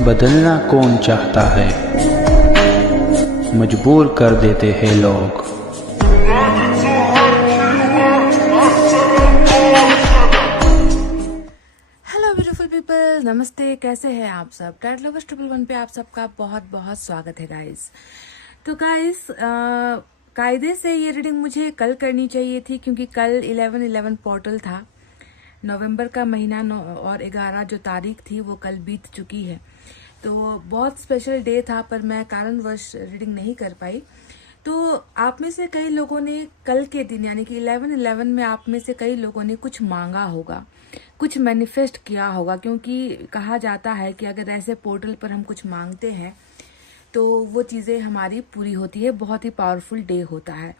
बदलना कौन चाहता है, मजबूर कर देते हैं लोग। हेलो ब्यूटीफुल पीपल, नमस्ते। कैसे हैं आप सब? टैट लवर्स 111 पे आप सबका बहुत बहुत स्वागत है गाइस। तो गाइस, कायदे से ये रीडिंग मुझे कल करनी चाहिए थी क्योंकि कल 11/11 पोर्टल था। नवंबर का महीना और 11 जो तारीख थी वो कल बीत चुकी है। तो बहुत स्पेशल डे था, पर मैं कारणवश रीडिंग नहीं कर पाई। तो आप में से कई लोगों ने कल के दिन यानी कि 11/11 में आप में से कई लोगों ने कुछ मांगा होगा, कुछ मैनिफेस्ट किया होगा, क्योंकि कहा जाता है कि अगर ऐसे पोर्टल पर हम कुछ मांगते हैं तो वो चीजें हमारी पूरी होती है। बहुत ही पावरफुल डे होता है।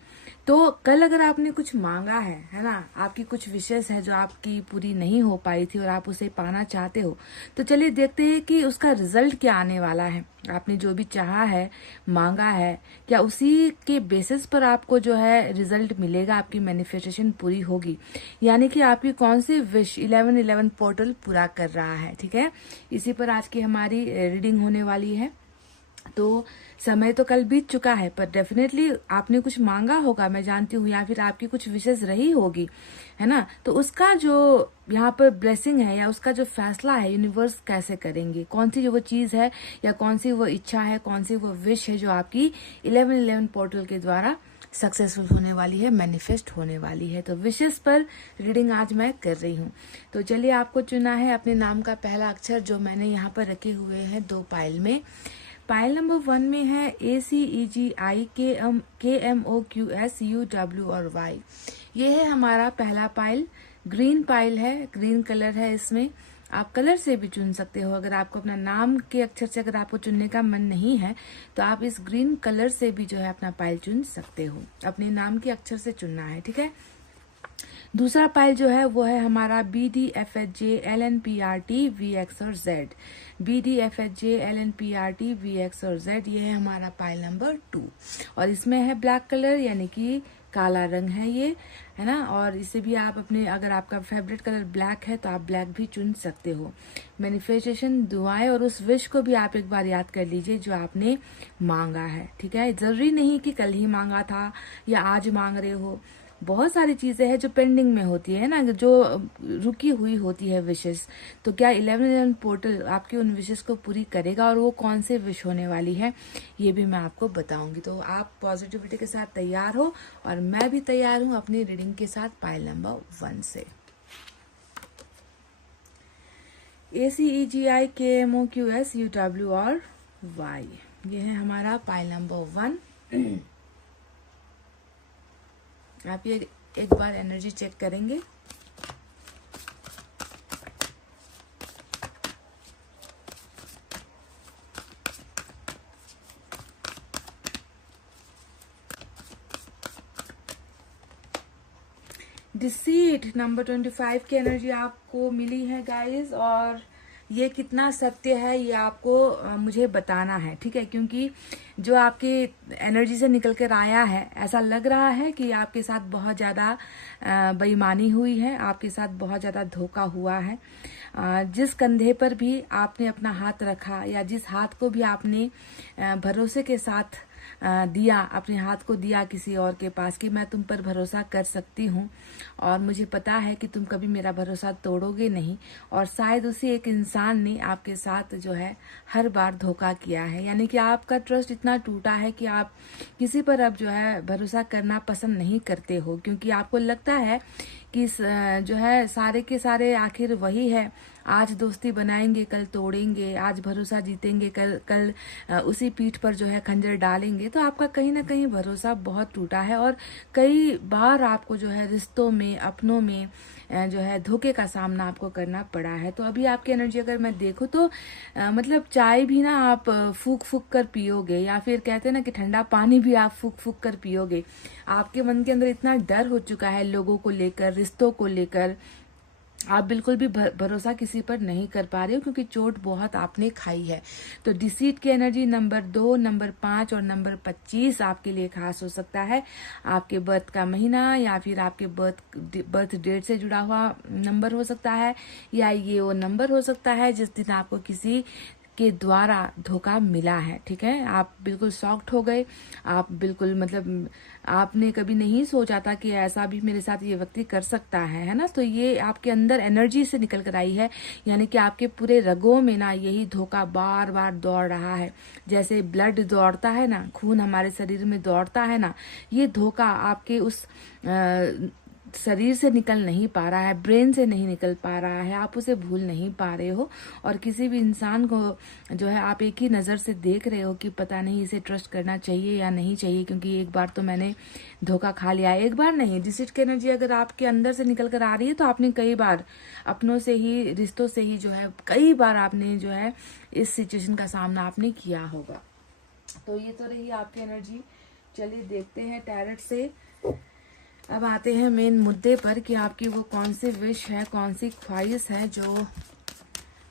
तो कल अगर आपने कुछ मांगा है ना, आपकी कुछ विशेष है जो आपकी पूरी नहीं हो पाई थी और आप उसे पाना चाहते हो, तो चलिए देखते हैं कि उसका रिजल्ट क्या आने वाला है। आपने जो भी चाहा है, मांगा है, क्या उसी के बेसिस पर आपको जो है रिजल्ट मिलेगा, आपकी मैनिफेस्टेशन पूरी होगी, यानी कि आपकी कौन सी विश 11/11 पोर्टल पूरा कर रहा है। ठीक है, इसी पर आज की हमारी रीडिंग होने वाली है। तो समय तो कल बीत चुका है, पर डेफिनेटली आपने कुछ मांगा होगा, मैं जानती हूँ, या फिर आपकी कुछ विशेष रही होगी, है ना। तो उसका जो यहाँ पर ब्लेसिंग है या उसका जो फैसला है यूनिवर्स कैसे करेंगे, कौन सी जो वो चीज है या कौन सी वो इच्छा है, कौन सी वो विश है जो आपकी 11/11 पोर्टल के द्वारा सक्सेसफुल होने वाली है, मैनिफेस्ट होने वाली है। तो विशेष पर रीडिंग आज मैं कर रही हूँ। तो चलिए, आपको चुना है अपने नाम का पहला अक्षर जो मैंने यहाँ पर रखे हुए हैं 2 पाइल में। पाइल नंबर 1 में है ACEGI KMOQSUW और Y। ये है हमारा पहला पाइल। ग्रीन पाइल है, ग्रीन कलर है इसमें। आप कलर से भी चुन सकते हो। अगर आपको अपना नाम के अक्षर से अगर आपको चुनने का मन नहीं है तो आप इस ग्रीन कलर से भी जो है अपना पाइल चुन सकते हो। अपने नाम के अक्षर से चुनना है, ठीक है। दूसरा पाइल जो है वो है हमारा BDFHJ LNPRT VX और Z। BDFHJ LNPRT VX और Z, ये है हमारा पाइल नंबर 2 और इसमें है ब्लैक कलर यानी कि काला रंग है ये, है ना। और इसे भी आप अपने, अगर आपका फेवरेट कलर ब्लैक है तो आप ब्लैक भी चुन सकते हो। मैनिफेस्टेशन, दुआएं और उस विश को भी आप एक बार याद कर लीजिए जो आपने मांगा है, ठीक है। जरूरी नहीं कि कल ही मांगा था या आज मांग रहे हो। बहुत सारी चीजें हैं जो पेंडिंग में होती है ना, जो रुकी हुई होती है विशेष। तो क्या 11/11 पोर्टल आपके उन विशेष को पूरी करेगा और वो कौन से विश होने वाली है ये भी मैं आपको बताऊंगी। तो आप पॉजिटिविटी के साथ तैयार हो और मैं भी तैयार हूं अपनी रीडिंग के साथ पाइल नंबर 1 से। ACEGI KMOQSUW और Y, ये है हमारा पाइल नंबर 1। आप ये एक बार एनर्जी चेक करेंगे। डिसीट नंबर 25 की एनर्जी आपको मिली है गाइस, और ये कितना सत्य है ये आपको मुझे बताना है, ठीक है। क्योंकि जो आपकी एनर्जी से निकल कर आया है, ऐसा लग रहा है कि आपके साथ बहुत ज्यादा बेईमानी हुई है, आपके साथ बहुत ज्यादा धोखा हुआ है। जिस कंधे पर भी आपने अपना हाथ रखा या जिस हाथ को भी आपने भरोसे के साथ दिया, अपने हाथ को दिया किसी और के पास कि मैं तुम पर भरोसा कर सकती हूँ और मुझे पता है कि तुम कभी मेरा भरोसा तोड़ोगे नहीं, और शायद उसी एक इंसान ने आपके साथ जो है हर बार धोखा किया है। यानी कि आपका ट्रस्ट इतना टूटा है कि आप किसी पर अब जो है भरोसा करना पसंद नहीं करते हो, क्योंकि आपको लगता है कि जो है सारे के सारे आखिर वही है। आज दोस्ती बनाएंगे, कल तोड़ेंगे, आज भरोसा जीतेंगे, कल उसी पीठ पर जो है खंजर डालेंगे। तो आपका कहीं ना कहीं भरोसा बहुत टूटा है और कई बार आपको जो है रिश्तों में, अपनों में जो है धोखे का सामना आपको करना पड़ा है। तो अभी आपकी एनर्जी अगर मैं देखूं तो मतलब चाय भी ना आप फूक फूक कर पियोगे, या फिर कहते हैं ना कि ठंडा पानी भी आप फूक फूक कर पियोगे। आपके मन के अंदर इतना डर हो चुका है लोगों को लेकर, रिश्तों को लेकर, आप बिल्कुल भी भरोसा किसी पर नहीं कर पा रहे हो क्योंकि चोट बहुत आपने खाई है। तो डिसीट की एनर्जी नंबर 2, नंबर 5 और नंबर 25 आपके लिए खास हो सकता है। आपके बर्थ का महीना या फिर आपके बर्थ डेट से जुड़ा हुआ नंबर हो सकता है, या ये वो नंबर हो सकता है जिस दिन आपको किसी के द्वारा धोखा मिला है। ठीक है, आप बिल्कुल शॉक्ड हो गए, आप बिल्कुल मतलब आपने कभी नहीं सोचा था कि ऐसा भी मेरे साथ ये व्यक्ति कर सकता है ना। तो ये आपके अंदर एनर्जी से निकल कर आई है, यानी कि आपके पूरे रगों में ना यही धोखा बार बार दौड़ रहा है। जैसे ब्लड दौड़ता है ना, खून हमारे शरीर में दौड़ता है ना, ये धोखा आपके उस शरीर से निकल नहीं पा रहा है, ब्रेन से नहीं निकल पा रहा है, आप उसे भूल नहीं पा रहे हो। और किसी भी इंसान को जो है आप एक ही नज़र से देख रहे हो कि पता नहीं इसे ट्रस्ट करना चाहिए या नहीं चाहिए, क्योंकि एक बार तो मैंने धोखा खा लिया है। एक बार नहीं, डिसीट की एनर्जी अगर आपके अंदर से निकल कर आ रही है तो आपने कई बार अपनों से ही, रिश्तों से ही जो है कई बार आपने जो है इस सिचुएशन का सामना आपने किया होगा। तो ये तो रही आपकी एनर्जी। चलिए देखते हैं टैरेट से। अब आते हैं मेन मुद्दे पर कि आपकी वो कौन सी विश है, कौन सी ख्वाहिश है जो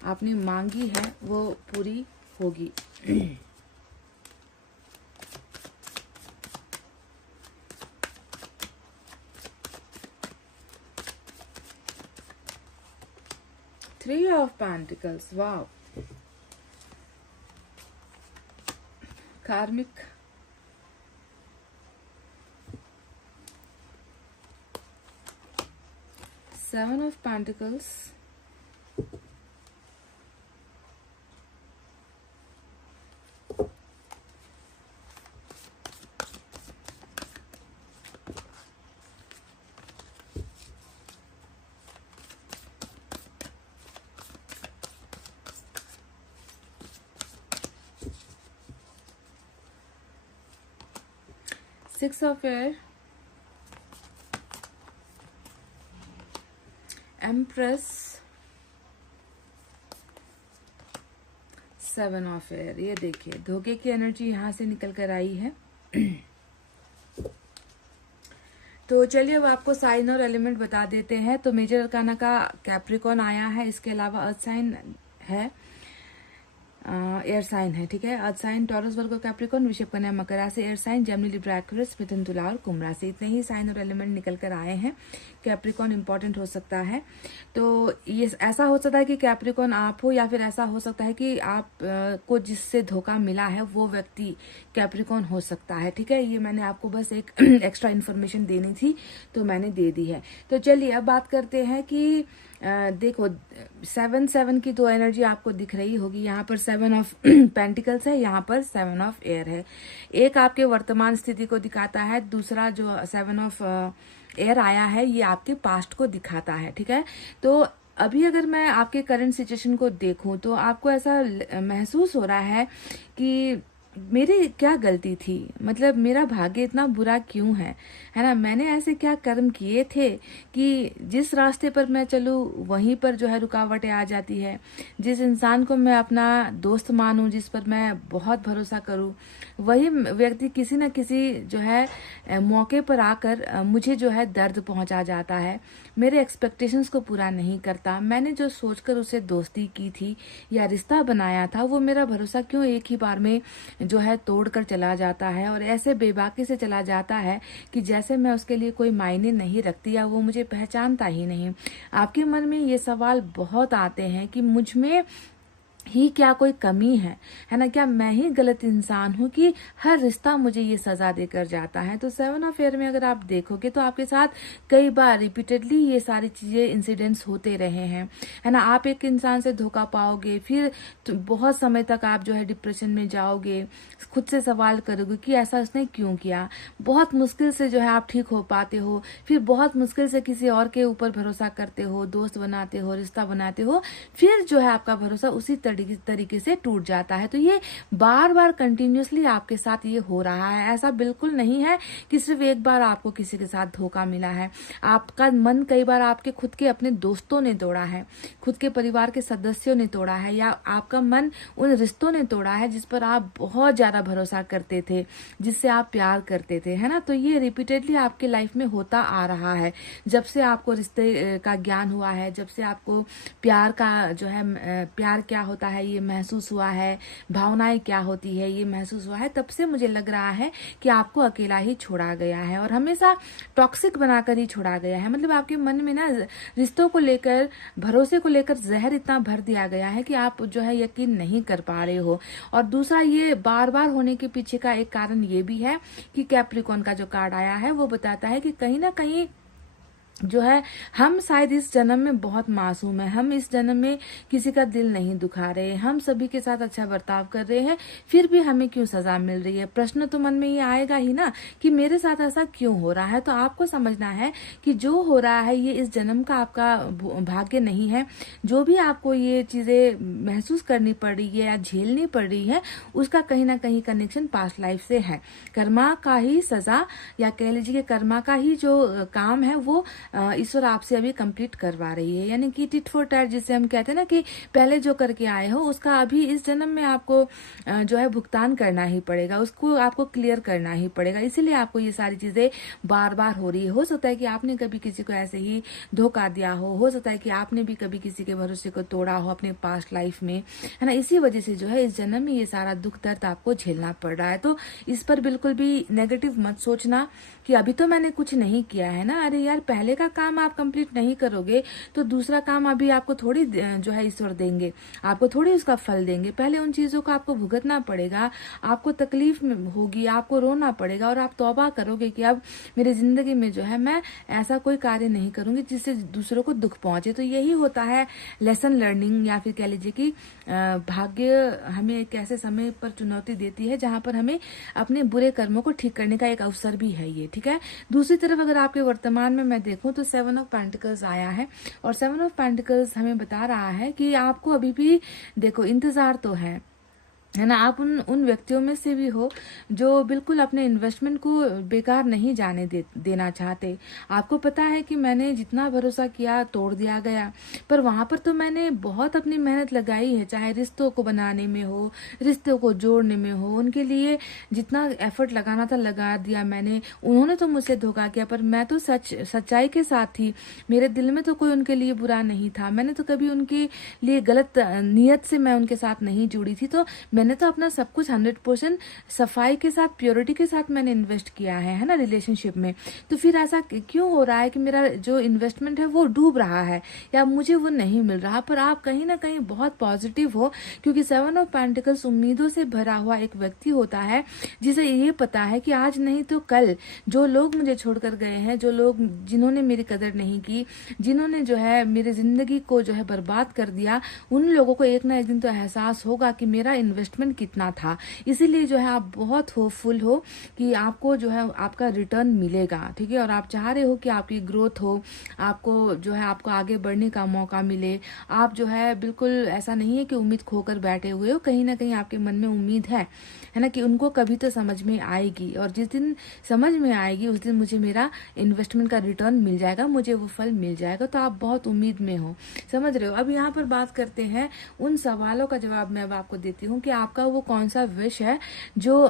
आपने मांगी है वो पूरी होगी। थ्री ऑफ पेंटिकल्स, वाव। कार्मिक, Seven of Pentacles, Six of Air, empress, seven of air. ये देखिए धोखे की एनर्जी यहां से निकल कर आई है। तो चलिए अब आपको साइन और एलिमेंट बता देते हैं। तो मेजर अरकाना का कैप्रिकॉन आया है, इसके अलावा अर्थ साइन है, एयर साइन है। ठीक है, earth sign Taurus, Virgo, Capricorn, Vrishabh, Kanya, Makar राशि air sign, Gemini, Libra, Aquarius, Mithun, Tula और कुंभ राशि। इतने ही साइन और एलिमेंट निकल कर आए हैं। कैप्रिकॉन इंपॉर्टेंट हो सकता है। तो ये ऐसा हो सकता है कि कैप्रिकॉन आप हो, या फिर ऐसा हो सकता है कि आप को जिससे धोखा मिला है वो व्यक्ति कैप्रिकॉन हो सकता है। ठीक है, ये मैंने आपको बस एक एक्स्ट्रा इन्फॉर्मेशन देनी थी तो मैंने दे दी है। तो चलिए अब बात करते हैं कि देखो 7 की तो एनर्जी आपको दिख रही होगी। यहाँ पर 7 ऑफ पेंटिकल्स है, यहाँ पर 7 ऑफ एयर है। एक आपके वर्तमान स्थिति को दिखाता है, दूसरा जो 7 ऑफ एयर आया है ये आपके पास्ट को दिखाता है। ठीक है, तो अभी अगर मैं आपके करंट सिचुएशन को देखूं तो आपको ऐसा महसूस हो रहा है कि मेरी क्या गलती थी, मतलब मेरा भाग्य इतना बुरा क्यों है ना। मैंने ऐसे क्या कर्म किए थे कि जिस रास्ते पर मैं चलूं वहीं पर जो है रुकावटें आ जाती है। जिस इंसान को मैं अपना दोस्त मानूं, जिस पर मैं बहुत भरोसा करूं, वही व्यक्ति किसी न किसी जो है मौके पर आकर मुझे जो है दर्द पहुंचा जाता है, मेरे एक्सपेक्टेशंस को पूरा नहीं करता। मैंने जो सोचकर उसे दोस्ती की थी या रिश्ता बनाया था वो मेरा भरोसा क्यों एक ही बार में जो है तोड़कर चला जाता है, और ऐसे बेबाकी से चला जाता है कि जैसे मैं उसके लिए कोई मायने नहीं रखती या वो मुझे पहचानता ही नहीं। आपके मन में ये सवाल बहुत आते हैं कि मुझ में ही क्या कोई कमी है ना, क्या मैं ही गलत इंसान हूं कि हर रिश्ता मुझे ये सजा देकर जाता है। तो 7 ऑफ एयर में अगर आप देखोगे तो आपके साथ कई बार रिपीटेडली ये सारी चीजें इंसिडेंट्स होते रहे हैं, है ना। आप एक इंसान से धोखा पाओगे, फिर बहुत समय तक आप जो है डिप्रेशन में जाओगे, खुद से सवाल करोगे कि ऐसा उसने क्यों किया। बहुत मुश्किल से जो है आप ठीक हो पाते हो, फिर बहुत मुश्किल से किसी और के ऊपर भरोसा करते हो, दोस्त बनाते हो, रिश्ता बनाते हो, फिर जो है आपका भरोसा उसी तरीके से टूट जाता है। तो ये बार बार कंटिन्यूअसली आपके साथ ये हो रहा है। ऐसा बिल्कुल नहीं है कि सिर्फ एक बार आपको किसी के साथ धोखा मिला है। आपका मन कई बार आपके खुद के अपने दोस्तों ने तोड़ा है, खुद के परिवार के सदस्यों ने तोड़ा है, या आपका मन उन रिश्तों ने तोड़ा है जिस पर आप बहुत ज्यादा भरोसा करते थे, जिससे आप प्यार करते थे, है ना। तो ये रिपीटेडली आपके लाइफ में होता आ रहा है। जब से आपको रिश्ते का ज्ञान हुआ है, जब से आपको प्यार का जो है प्यार क्या होता होता है ये महसूस हुआ है, भावनाएं क्या होती है ये महसूस हुआ है, तब से मुझे लग रहा है कि आपको अकेला ही छोड़ा गया है और हमेशा टॉक्सिक बनाकर ही छोड़ा गया है। मतलब आपके मन में ना रिश्तों को लेकर, भरोसे को लेकर जहर इतना भर दिया गया है कि आप जो है यकीन नहीं कर पा रहे हो। और दूसरा, ये बार बार होने के पीछे का एक कारण ये भी है कि कैप्रिकॉर्न का जो कार्ड आया है वो बताता है कि कहीं ना कहीं जो है हम शायद इस जन्म में बहुत मासूम है, हम इस जन्म में किसी का दिल नहीं दुखा रहे, हम सभी के साथ अच्छा बर्ताव कर रहे हैं, फिर भी हमें क्यों सजा मिल रही है। प्रश्न तो मन में ये आएगा ही ना कि मेरे साथ ऐसा क्यों हो रहा है। तो आपको समझना है कि जो हो रहा है ये इस जन्म का आपका भाग्य नहीं है। जो भी आपको ये चीजें महसूस करनी पड़ रही है या झेलनी पड़ रही है, उसका कहीं ना कहीं कनेक्शन पास्ट लाइफ से है। कर्मा का ही सजा, या कह लीजिए कि कर्मा का ही जो काम है वो ईश्वर आपसे अभी कंप्लीट करवा रही है। यानी कि टिट फॉर टैट, जिसे हम कहते हैं ना कि पहले जो करके आए हो उसका अभी इस जन्म में आपको जो है भुगतान करना ही पड़ेगा, उसको आपको क्लियर करना ही पड़ेगा। इसीलिए आपको ये सारी चीजें बार बार हो रही है। हो सकता है कि आपने कभी किसी को ऐसे ही धोखा दिया हो सकता है कि आपने भी कभी किसी के भरोसे को तोड़ा हो अपने पास्ट लाइफ में, है ना। इसी वजह से जो है इस जन्म में ये सारा दुख दर्द आपको झेलना पड़ रहा है। तो इस पर बिल्कुल भी नेगेटिव मत सोचना कि अभी तो मैंने कुछ नहीं किया है ना। अरे यार, पहले का काम आप कंप्लीट नहीं करोगे तो दूसरा काम अभी आपको थोड़ी जो है ईश्वर देंगे, आपको थोड़ी उसका फल देंगे। पहले उन चीजों को आपको भुगतना पड़ेगा, आपको तकलीफ होगी, आपको रोना पड़ेगा और आप तौबा करोगे कि अब मेरी जिंदगी में जो है मैं ऐसा कोई कार्य नहीं करूंगी जिससे दूसरों को दुख पहुंचे। तो यही होता है लेसन लर्निंग, या फिर कह लीजिए कि भाग्य हमें एक ऐसे समय पर चुनौती देती है जहां पर हमें अपने बुरे कर्मों को ठीक करने का एक अवसर भी है ये, ठीक है। दूसरी तरफ अगर आपके वर्तमान में मैं देखूं तो 7 ऑफ पेंटिकल्स आया है और 7 ऑफ पेंटिकल्स हमें बता रहा है कि आपको अभी भी देखो इंतजार तो है ना। आप उन व्यक्तियों में से भी हो जो बिल्कुल अपने इन्वेस्टमेंट को बेकार नहीं जाने देना चाहते। आपको पता है कि मैंने जितना भरोसा किया तोड़ दिया गया, पर वहां पर तो मैंने बहुत अपनी मेहनत लगाई है, चाहे रिश्तों को बनाने में हो, रिश्तों को जोड़ने में हो, उनके लिए जितना एफर्ट लगाना था लगा दिया मैंने। उन्होंने तो मुझसे धोखा किया, पर मैं तो सच्चाई के साथ थी। मेरे दिल में तो कोई उनके लिए बुरा नहीं था, मैंने तो कभी उनके लिए गलत नियत से मैं उनके साथ नहीं जुड़ी थी। तो मैंने तो अपना सब कुछ 100% सफाई के साथ, प्योरिटी के साथ मैंने इन्वेस्ट किया है ना रिलेशनशिप में। तो फिर ऐसा क्यों हो रहा है कि मेरा जो इन्वेस्टमेंट है वो डूब रहा है या मुझे वो नहीं मिल रहा। पर आप कहीं ना कहीं बहुत पॉजिटिव हो, क्योंकि 7 ऑफ पेंटिकल्स उम्मीदों से भरा हुआ एक व्यक्ति होता है जिसे ये पता है कि आज नहीं तो कल जो लोग मुझे छोड़कर गए हैं, जो लोग जिन्होंने मेरी कदर नहीं की, जिन्होंने जो है मेरी जिंदगी को जो है बर्बाद कर दिया, उन लोगों को एक ना एक दिन तो एहसास होगा कि मेरा इन्वेस्टमेंट कितना था। इसीलिए जो है आप बहुत होपफुल हो कि आपको जो है आपका रिटर्न मिलेगा, ठीक है। और आप चाह रहे हो कि आपकी ग्रोथ हो, आपको जो है आपको आगे बढ़ने का मौका मिले। आप जो है बिल्कुल ऐसा नहीं है कि उम्मीद खोकर बैठे हुए हो, कहीं ना कहीं आपके मन में उम्मीद है ना, कि उनको कभी तो समझ में आएगी और जिस दिन समझ में आएगी उस दिन मुझे मेरा इन्वेस्टमेंट का रिटर्न मिल जाएगा, मुझे वो फल मिल जाएगा। तो आप बहुत उम्मीद में हो, समझ रहे हो। अब यहाँ पर बात करते हैं उन सवालों का जवाब मैं अब आपको देती हूँ कि आपका वो कौन सा विश है जो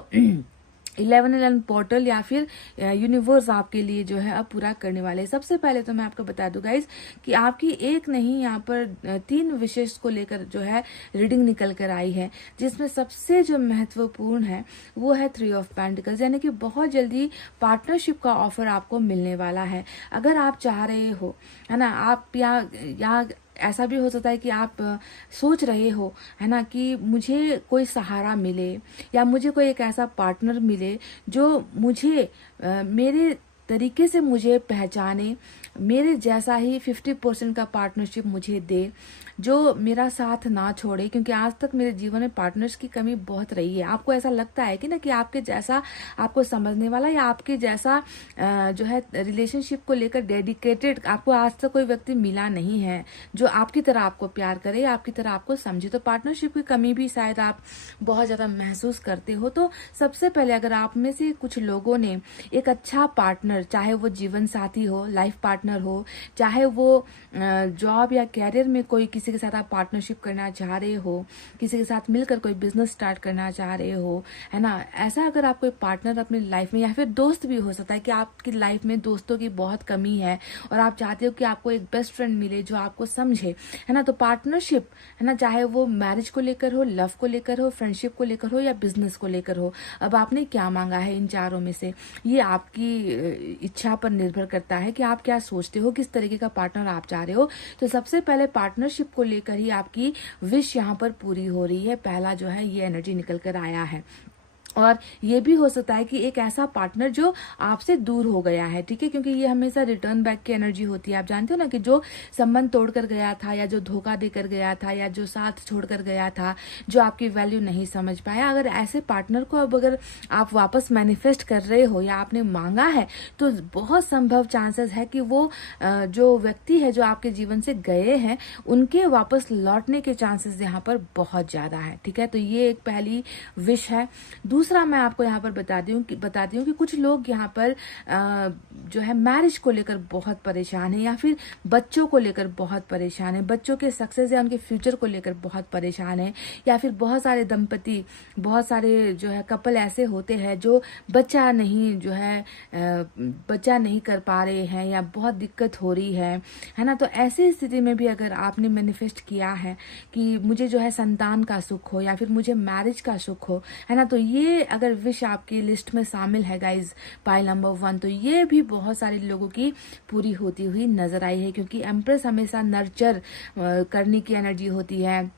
11 पोर्टल या फिर यूनिवर्स आपके लिए जो है अब पूरा करने वाले हैं। सबसे पहले तो मैं आपको बता दूं गाइज कि आपकी एक नहीं यहाँ पर 3 विशेष को लेकर जो है रीडिंग निकल कर आई है, जिसमें सबसे जो महत्वपूर्ण है वो है 3 ऑफ पेंटिकल्स, यानी कि बहुत जल्दी पार्टनरशिप का ऑफर आपको मिलने वाला है। अगर आप चाह रहे हो, है ना, आप या ऐसा भी हो सकता है कि आप सोच रहे हो, है ना, कि मुझे कोई सहारा मिले या मुझे कोई एक ऐसा पार्टनर मिले जो मुझे मेरे तरीके से मुझे पहचाने, मेरे जैसा ही 50% का पार्टनरशिप मुझे दे, जो मेरा साथ ना छोड़े। क्योंकि आज तक मेरे जीवन में पार्टनर्स की कमी बहुत रही है। आपको ऐसा लगता है कि ना कि आपके जैसा आपको समझने वाला या आपके जैसा जो है रिलेशनशिप को लेकर डेडिकेटेड आपको आज तक कोई व्यक्ति मिला नहीं है जो आपकी तरह आपको प्यार करे, आपकी तरह आपको समझे। तो पार्टनरशिप की कमी भी शायद आप बहुत ज्यादा महसूस करते हो। तो सबसे पहले अगर आप में से कुछ लोगों ने एक अच्छा पार्टनर, चाहे वो जीवन साथी हो, लाइफ पार्टनर पार्टनर हो, चाहे वो जॉब या कैरियर में कोई किसी के साथ आप पार्टनरशिप करना चाह रहे हो, किसी के साथ मिलकर कोई बिजनेस स्टार्ट करना चाह रहे हो, है ना, ऐसा अगर आप कोई पार्टनर अपनी लाइफ में, या फिर दोस्त भी हो सकता है कि आपकी लाइफ में दोस्तों की बहुत कमी है और आप चाहते हो कि आपको एक बेस्ट फ्रेंड मिले जो आपको समझे, है ना, तो पार्टनरशिप, है ना, चाहे वो मैरिज को लेकर हो, लव को लेकर हो, फ्रेंडशिप को लेकर हो या बिजनेस को लेकर हो। अब आपने क्या मांगा है इन चारों में से, ये आपकी इच्छा पर निर्भर करता है कि आप क्या सोचते हो, किस तरीके का पार्टनर आप चाह रहे हो। तो सबसे पहले पार्टनरशिप को लेकर ही आपकी विश यहाँ पर पूरी हो रही है। पहला जो है ये एनर्जी निकल कर आया है। और ये भी हो सकता है कि एक ऐसा पार्टनर जो आपसे दूर हो गया है, ठीक है, क्योंकि ये हमेशा रिटर्न बैक की एनर्जी होती है। आप जानते हो ना कि जो संबंध तोड़कर गया था, या जो धोखा देकर गया था, या जो साथ छोड़कर गया था, जो आपकी वैल्यू नहीं समझ पाया, अगर ऐसे पार्टनर को अब अगर आप वापस मैनिफेस्ट कर रहे हो या आपने मांगा है, तो बहुत संभव चांसेस है कि वो जो व्यक्ति है जो आपके जीवन से गए हैं, उनके वापस लौटने के चांसेस यहाँ पर बहुत ज्यादा है, ठीक है। तो ये एक पहली विश है। दूसरा मैं आपको यहाँ पर बताती हूँ कि कुछ लोग यहाँ पर जो है मैरिज को लेकर बहुत परेशान है, या फिर बच्चों को लेकर बहुत परेशान है, बच्चों के सक्सेस या उनके फ्यूचर को लेकर बहुत परेशान है, या फिर बहुत सारे दंपति, बहुत सारे जो है कपल ऐसे होते हैं जो बच्चा नहीं कर पा रहे हैं, या बहुत दिक्कत हो रही है ना। तो ऐसी स्थिति में भी अगर आपने मैनिफेस्ट किया है कि मुझे जो है संतान का सुख हो, या फिर मुझे मैरिज का सुख हो, है ना, तो ये अगर विश आपकी लिस्ट में शामिल है गाइज, पाइल नंबर 1, तो ये भी बहुत सारे लोगों की पूरी होती हुई नजर आई है। क्योंकि एम्प्रेस हमेशा नर्चर करने की एनर्जी होती है,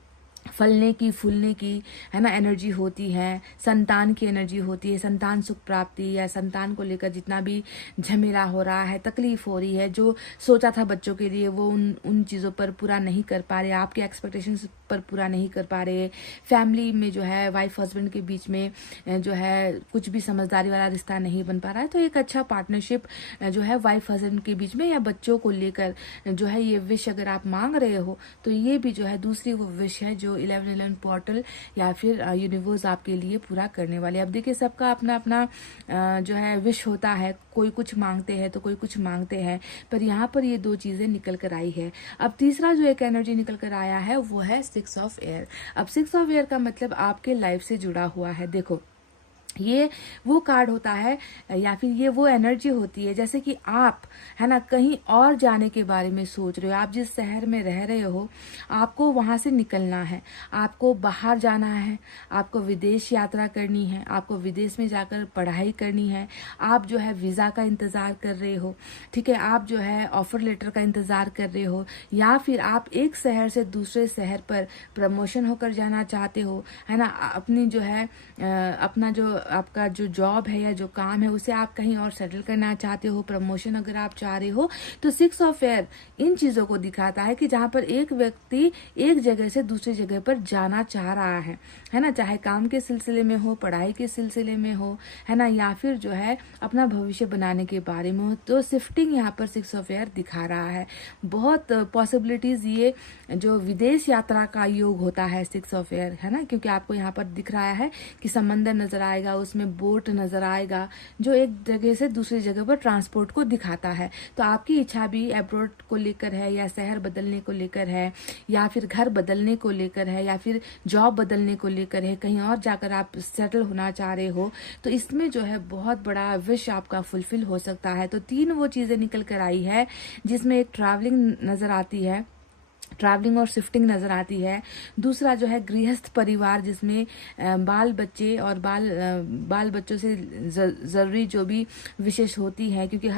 फलने की फूलने की, है ना, एनर्जी होती है, संतान की एनर्जी होती है, संतान सुख प्राप्ति या संतान को लेकर जितना भी झमेला हो रहा है, तकलीफ हो रही है, जो सोचा था बच्चों के लिए वो उन चीज़ों पर पूरा नहीं कर पा रहे, आपके एक्सपेक्टेशंस पर पूरा नहीं कर पा रहे, फैमिली में जो है वाइफ हस्बैंड के बीच में जो है कुछ भी समझदारी वाला रिश्ता नहीं बन पा रहा है, तो एक अच्छा पार्टनरशिप जो है वाइफ हस्बैंड के बीच में या बच्चों को लेकर जो है ये विश अगर आप मांग रहे हो, तो ये भी जो है दूसरी वो विश है जो 1111 पोर्टल या फिर यूनिवर्स आपके लिए पूरा करने वाले। अब देखिए सबका अपना अपना जो है विश होता है, कोई कुछ मांगते हैं तो कोई कुछ मांगते हैं, पर यहाँ पर ये दो चीजें निकल कर आई है। अब तीसरा जो एक एनर्जी निकल कर आया है वो है 6 ऑफ एयर। अब 6 ऑफ एयर का मतलब आपके लाइफ से जुड़ा हुआ है। देखो ये वो कार्ड होता है या फिर ये वो एनर्जी होती है जैसे कि आप, है ना, कहीं और जाने के बारे में सोच रहे हो, आप जिस शहर में रह रहे हो आपको वहां से निकलना है, आपको बाहर जाना है, आपको विदेश यात्रा करनी है, आपको विदेश में जाकर पढ़ाई करनी है, आप जो है वीजा का इंतजार कर रहे हो, ठीक है, आप जो है ऑफर लेटर का इंतजार कर रहे हो, या फिर आप एक शहर से दूसरे शहर पर प्रमोशन होकर जाना चाहते हो, है ना, अपनी जो है अपना जो आपका जो जॉब है या जो काम है उसे आप कहीं और सेटल करना चाहते हो, प्रमोशन अगर आप चाह रहे हो, तो 6 ऑफ एयर इन चीजों को दिखाता है कि जहां पर एक व्यक्ति एक जगह से दूसरी जगह पर जाना चाह रहा है ना, चाहे काम के सिलसिले में हो, पढ़ाई के सिलसिले में हो, है ना, या फिर जो है अपना भविष्य बनाने के बारे में हो, तो शिफ्टिंग यहाँ पर 6 ऑफ एयर दिखा रहा है। बहुत पॉसिबिलिटीज, ये जो विदेश यात्रा का योग होता है 6 ऑफ एयर, है ना, क्योंकि आपको यहाँ पर दिख रहा है कि समंदर नजर आएगा, उसमें बोट नजर आएगा जो एक जगह से दूसरी जगह पर ट्रांसपोर्ट को दिखाता है। तो आपकी इच्छा भी अब्रॉड को लेकर है, या शहर बदलने को लेकर है, या फिर घर बदलने को लेकर है, या फिर जॉब बदलने को लेकर है, कहीं और जाकर आप सेटल होना चाह रहे हो, तो इसमें जो है बहुत बड़ा विश आपका फुलफिल हो सकता है। तो 3 वो चीजें निकल कर आई है जिसमें एक ट्रैवलिंग नजर आती है, ट्रैवलिंग और शिफ्टिंग नजर आती है। दूसरा जो है गृहस्थ परिवार जिसमें बाल बच्चे और बाल बच्चों से जरूरी जो भी विशेष होती है, क्योंकि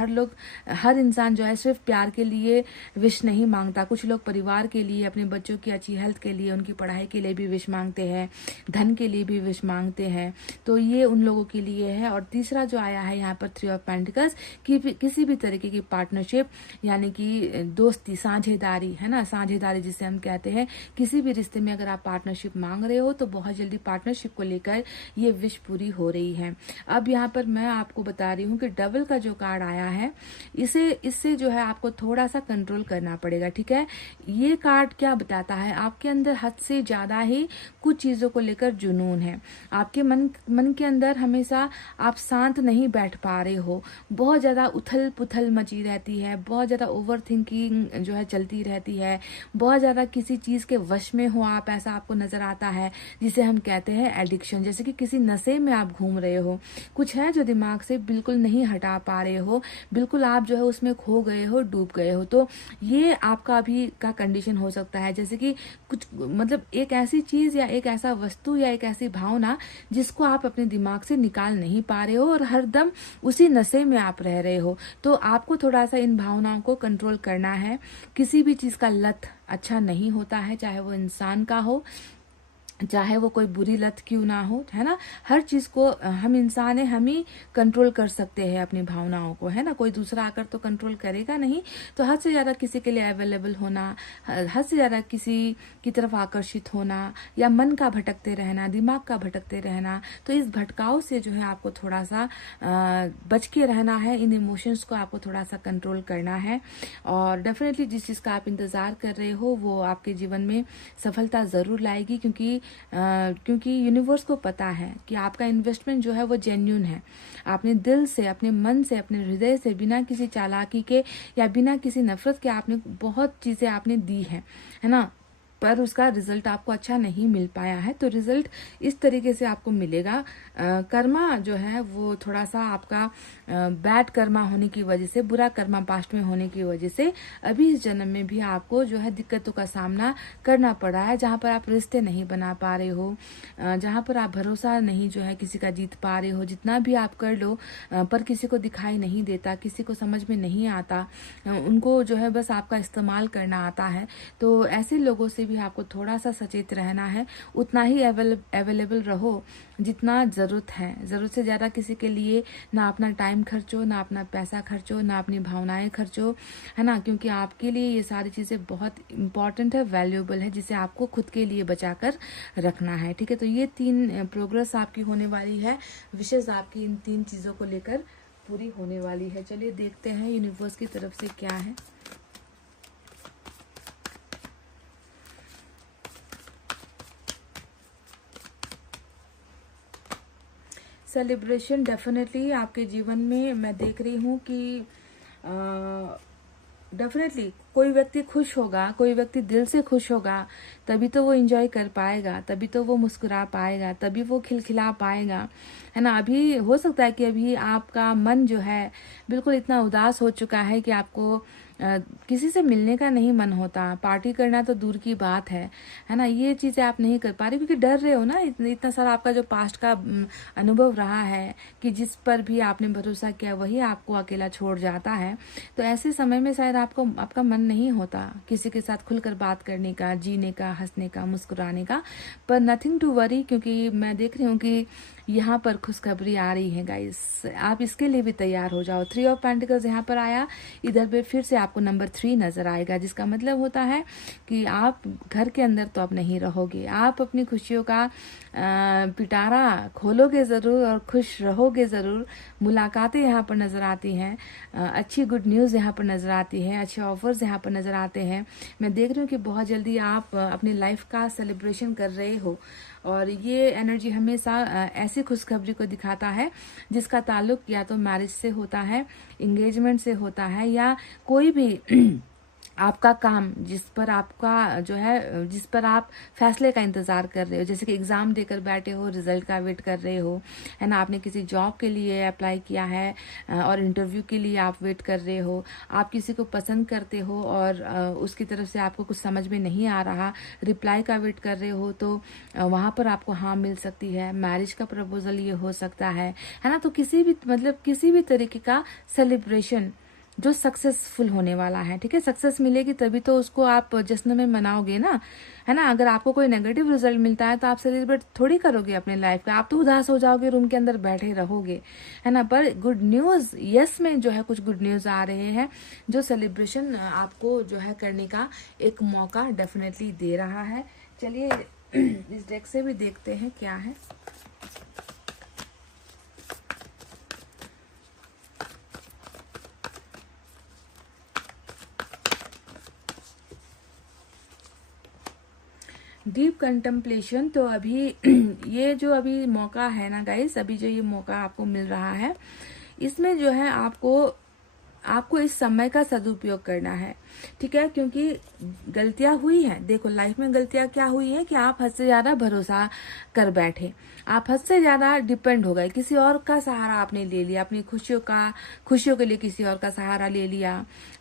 हर इंसान जो है सिर्फ प्यार के लिए विश नहीं मांगता, कुछ लोग परिवार के लिए, अपने बच्चों की अच्छी हेल्थ के लिए, उनकी पढ़ाई के लिए भी विश मांगते हैं, धन के लिए भी विश मांगते हैं, तो ये उन लोगों के लिए है। और तीसरा जो आया है यहाँ पर 3 ऑफ पेंटिकल्स की किसी भी तरीके की पार्टनरशिप यानी कि दोस्ती, साझेदारी, है ना, साझेदारी वाली जिसे हम कहते हैं, किसी भी रिश्ते में अगर आप पार्टनरशिप मांग रहे हो तो बहुत जल्दी पार्टनरशिप को लेकर ये विश पूरी हो रही है। अब यहाँ पर मैं आपको बता रही हूँ कि डबल का जो कार्ड आया है इससे जो है आपको थोड़ा सा कंट्रोल करना पड़ेगा, ठीक है। ये कार्ड क्या बताता है, आपके अंदर हद से ज्यादा ही कुछ चीजों को लेकर जुनून है। आपके मन के अंदर हमेशा आप शांत नहीं बैठ पा रहे हो, बहुत ज्यादा उथल पुथल मची रहती है, बहुत ज्यादा ओवर थिंकिंग जो है चलती रहती है, बहुत ज्यादा किसी चीज के वश में हो आप, ऐसा आपको नजर आता है, जिसे हम कहते हैं एडिक्शन। जैसे कि किसी नशे में आप घूम रहे हो, कुछ है जो दिमाग से बिल्कुल नहीं हटा पा रहे हो, बिल्कुल आप जो है उसमें खो गए हो, डूब गए हो। तो ये आपका अभी का कंडीशन हो सकता है, जैसे कि कुछ मतलब एक ऐसी चीज या एक ऐसा वस्तु या एक ऐसी भावना जिसको आप अपने दिमाग से निकाल नहीं पा रहे हो और हरदम उसी नशे में आप रह रहे हो। तो आपको थोड़ा सा इन भावनाओं को कंट्रोल करना है। किसी भी चीज का लत अच्छा नहीं होता है, चाहे वो इंसान का हो, चाहे वो कोई बुरी लत क्यों ना हो, है ना। हर चीज को हम इंसान है, हम ही कंट्रोल कर सकते हैं अपनी भावनाओं को, है ना। कोई दूसरा आकर तो कंट्रोल करेगा नहीं। तो हद से ज्यादा किसी के लिए अवेलेबल होना, हद से ज्यादा किसी की तरफ आकर्षित होना, या मन का भटकते रहना, दिमाग का भटकते रहना, तो इस भटकाव से जो है आपको थोड़ा सा बच के रहना है। इन इमोशंस को आपको थोड़ा सा कंट्रोल करना है। और डेफिनेटली जिस चीज का आप इंतजार कर रहे हो वो आपके जीवन में सफलता जरूर लाएगी, क्योंकि यूनिवर्स को पता है कि आपका इन्वेस्टमेंट जो है वो जेन्युइन है। आपने दिल से, अपने मन से, अपने हृदय से, बिना किसी चालाकी के या बिना किसी नफरत के आपने बहुत चीजें आपने दी है ना, पर उसका रिजल्ट आपको अच्छा नहीं मिल पाया है। तो रिजल्ट इस तरीके से आपको मिलेगा। कर्मा जो है वो थोड़ा सा आपका बैड कर्मा होने की वजह से, बुरा कर्मा पास्ट में होने की वजह से अभी इस जन्म में भी आपको जो है दिक्कतों का सामना करना पड़ा है, जहां पर आप रिश्ते नहीं बना पा रहे हो, जहां पर आप भरोसा नहीं जो है किसी का जीत पा रहे हो। जितना भी आप कर लो पर किसी को दिखाई नहीं देता, किसी को समझ में नहीं आता, उनको जो है बस आपका इस्तेमाल करना आता है। तो ऐसे लोगों से भी आपको थोड़ा सा सचेत रहना है। उतना ही अवेलेबल रहो जितना जरूरत है। जरूरत से ज्यादा किसी के लिए ना अपना टाइम खर्चो, ना अपना पैसा खर्चो, ना अपनी भावनाएं खर्चो, है ना। क्योंकि आपके लिए ये सारी चीजें बहुत इंपॉर्टेंट है, वैल्यूएबल है, जिसे आपको खुद के लिए बचाकर रखना है, ठीक है। तो ये 3 प्रोग्रेस आपकी होने वाली है, विशेष आपकी इन 3 चीजों को लेकर पूरी होने वाली है। चलिए देखते हैं यूनिवर्स की तरफ से क्या है। सेलिब्रेशन डेफिनेटली आपके जीवन में मैं देख रही हूँ कि डेफिनेटली कोई व्यक्ति खुश होगा, कोई व्यक्ति दिल से खुश होगा, तभी तो वो एंजॉय कर पाएगा, तभी तो वो मुस्कुरा पाएगा, तभी वो खिलखिला पाएगा, है ना। अभी हो सकता है कि अभी आपका मन जो है बिल्कुल इतना उदास हो चुका है कि आपको किसी से मिलने का नहीं मन होता, पार्टी करना तो दूर की बात है ना। ये चीजें आप नहीं कर पा रहे क्योंकि डर रहे हो ना। इतना सारा आपका जो पास्ट का अनुभव रहा है कि जिस पर भी आपने भरोसा किया वही आपको अकेला छोड़ जाता है। तो ऐसे समय में शायद आपका मन नहीं होता किसी के साथ खुलकर बात करने का, जीने का, हंसने का, मुस्कुराने का। पर नथिंग टू वरी, क्योंकि मैं देख रही हूँ कि यहाँ पर खुशखबरी आ रही है गाइस, आप इसके लिए भी तैयार हो जाओ। 3 ऑफ पेंटिकल्स यहाँ पर आया, इधर पे फिर से आपको नंबर 3 नजर आएगा, जिसका मतलब होता है कि आप घर के अंदर तो अब नहीं रहोगे, आप अपनी खुशियों का पिटारा खोलोगे जरूर और खुश रहोगे जरूर। मुलाकातें यहाँ पर नजर आती हैं, अच्छी गुड न्यूज यहाँ पर नजर आती है, अच्छे ऑफर्स यहाँ पर नजर आते हैं। मैं देख रही हूँ कि बहुत जल्दी आप अपनी लाइफ का सेलिब्रेशन कर रहे हो और ये एनर्जी हमेशा ऐसी खुशखबरी को दिखाता है जिसका ताल्लुक या तो मैरिज से होता है, एंगेजमेंट से होता है, या कोई भी आपका काम जिस पर आप फैसले का इंतजार कर रहे हो। जैसे कि एग्जाम देकर बैठे हो, रिजल्ट का वेट कर रहे हो, है ना। आपने किसी जॉब के लिए अप्लाई किया है और इंटरव्यू के लिए आप वेट कर रहे हो। आप किसी को पसंद करते हो और उसकी तरफ से आपको कुछ समझ में नहीं आ रहा, रिप्लाई का वेट कर रहे हो, तो वहां पर आपको हाँ मिल सकती है। मैरिज का प्रपोजल ये हो सकता है ना। तो किसी भी तरीके का सेलिब्रेशन जो सक्सेसफुल होने वाला है। ठीक है, सक्सेस मिलेगी तभी तो उसको आप जश्न में मनाओगे ना, है ना। अगर आपको कोई नेगेटिव रिजल्ट मिलता है तो आप सेलिब्रेट थोड़ी करोगे अपने लाइफ का, आप तो उदास हो जाओगे, रूम के अंदर बैठे रहोगे, है ना। पर गुड न्यूज, यस में जो है कुछ गुड न्यूज आ रहे हैं जो सेलिब्रेशन आपको जो है करने का एक मौका डेफिनेटली दे रहा है। चलिए इस डेक से भी देखते हैं क्या है। Deep contemplation. तो अभी ये जो अभी मौका है ना गाइस, अभी जो ये मौका आपको मिल रहा है, इसमें जो है आपको इस समय का सदुपयोग करना है। ठीक है, क्योंकि गलतियां हुई हैं। देखो लाइफ में गलतियां क्या हुई है कि आप हद से ज्यादा भरोसा कर बैठे, आप हद से ज्यादा डिपेंड हो गए, किसी और का सहारा आपने ले लिया, अपनी खुशियों के लिए किसी और का सहारा ले लिया,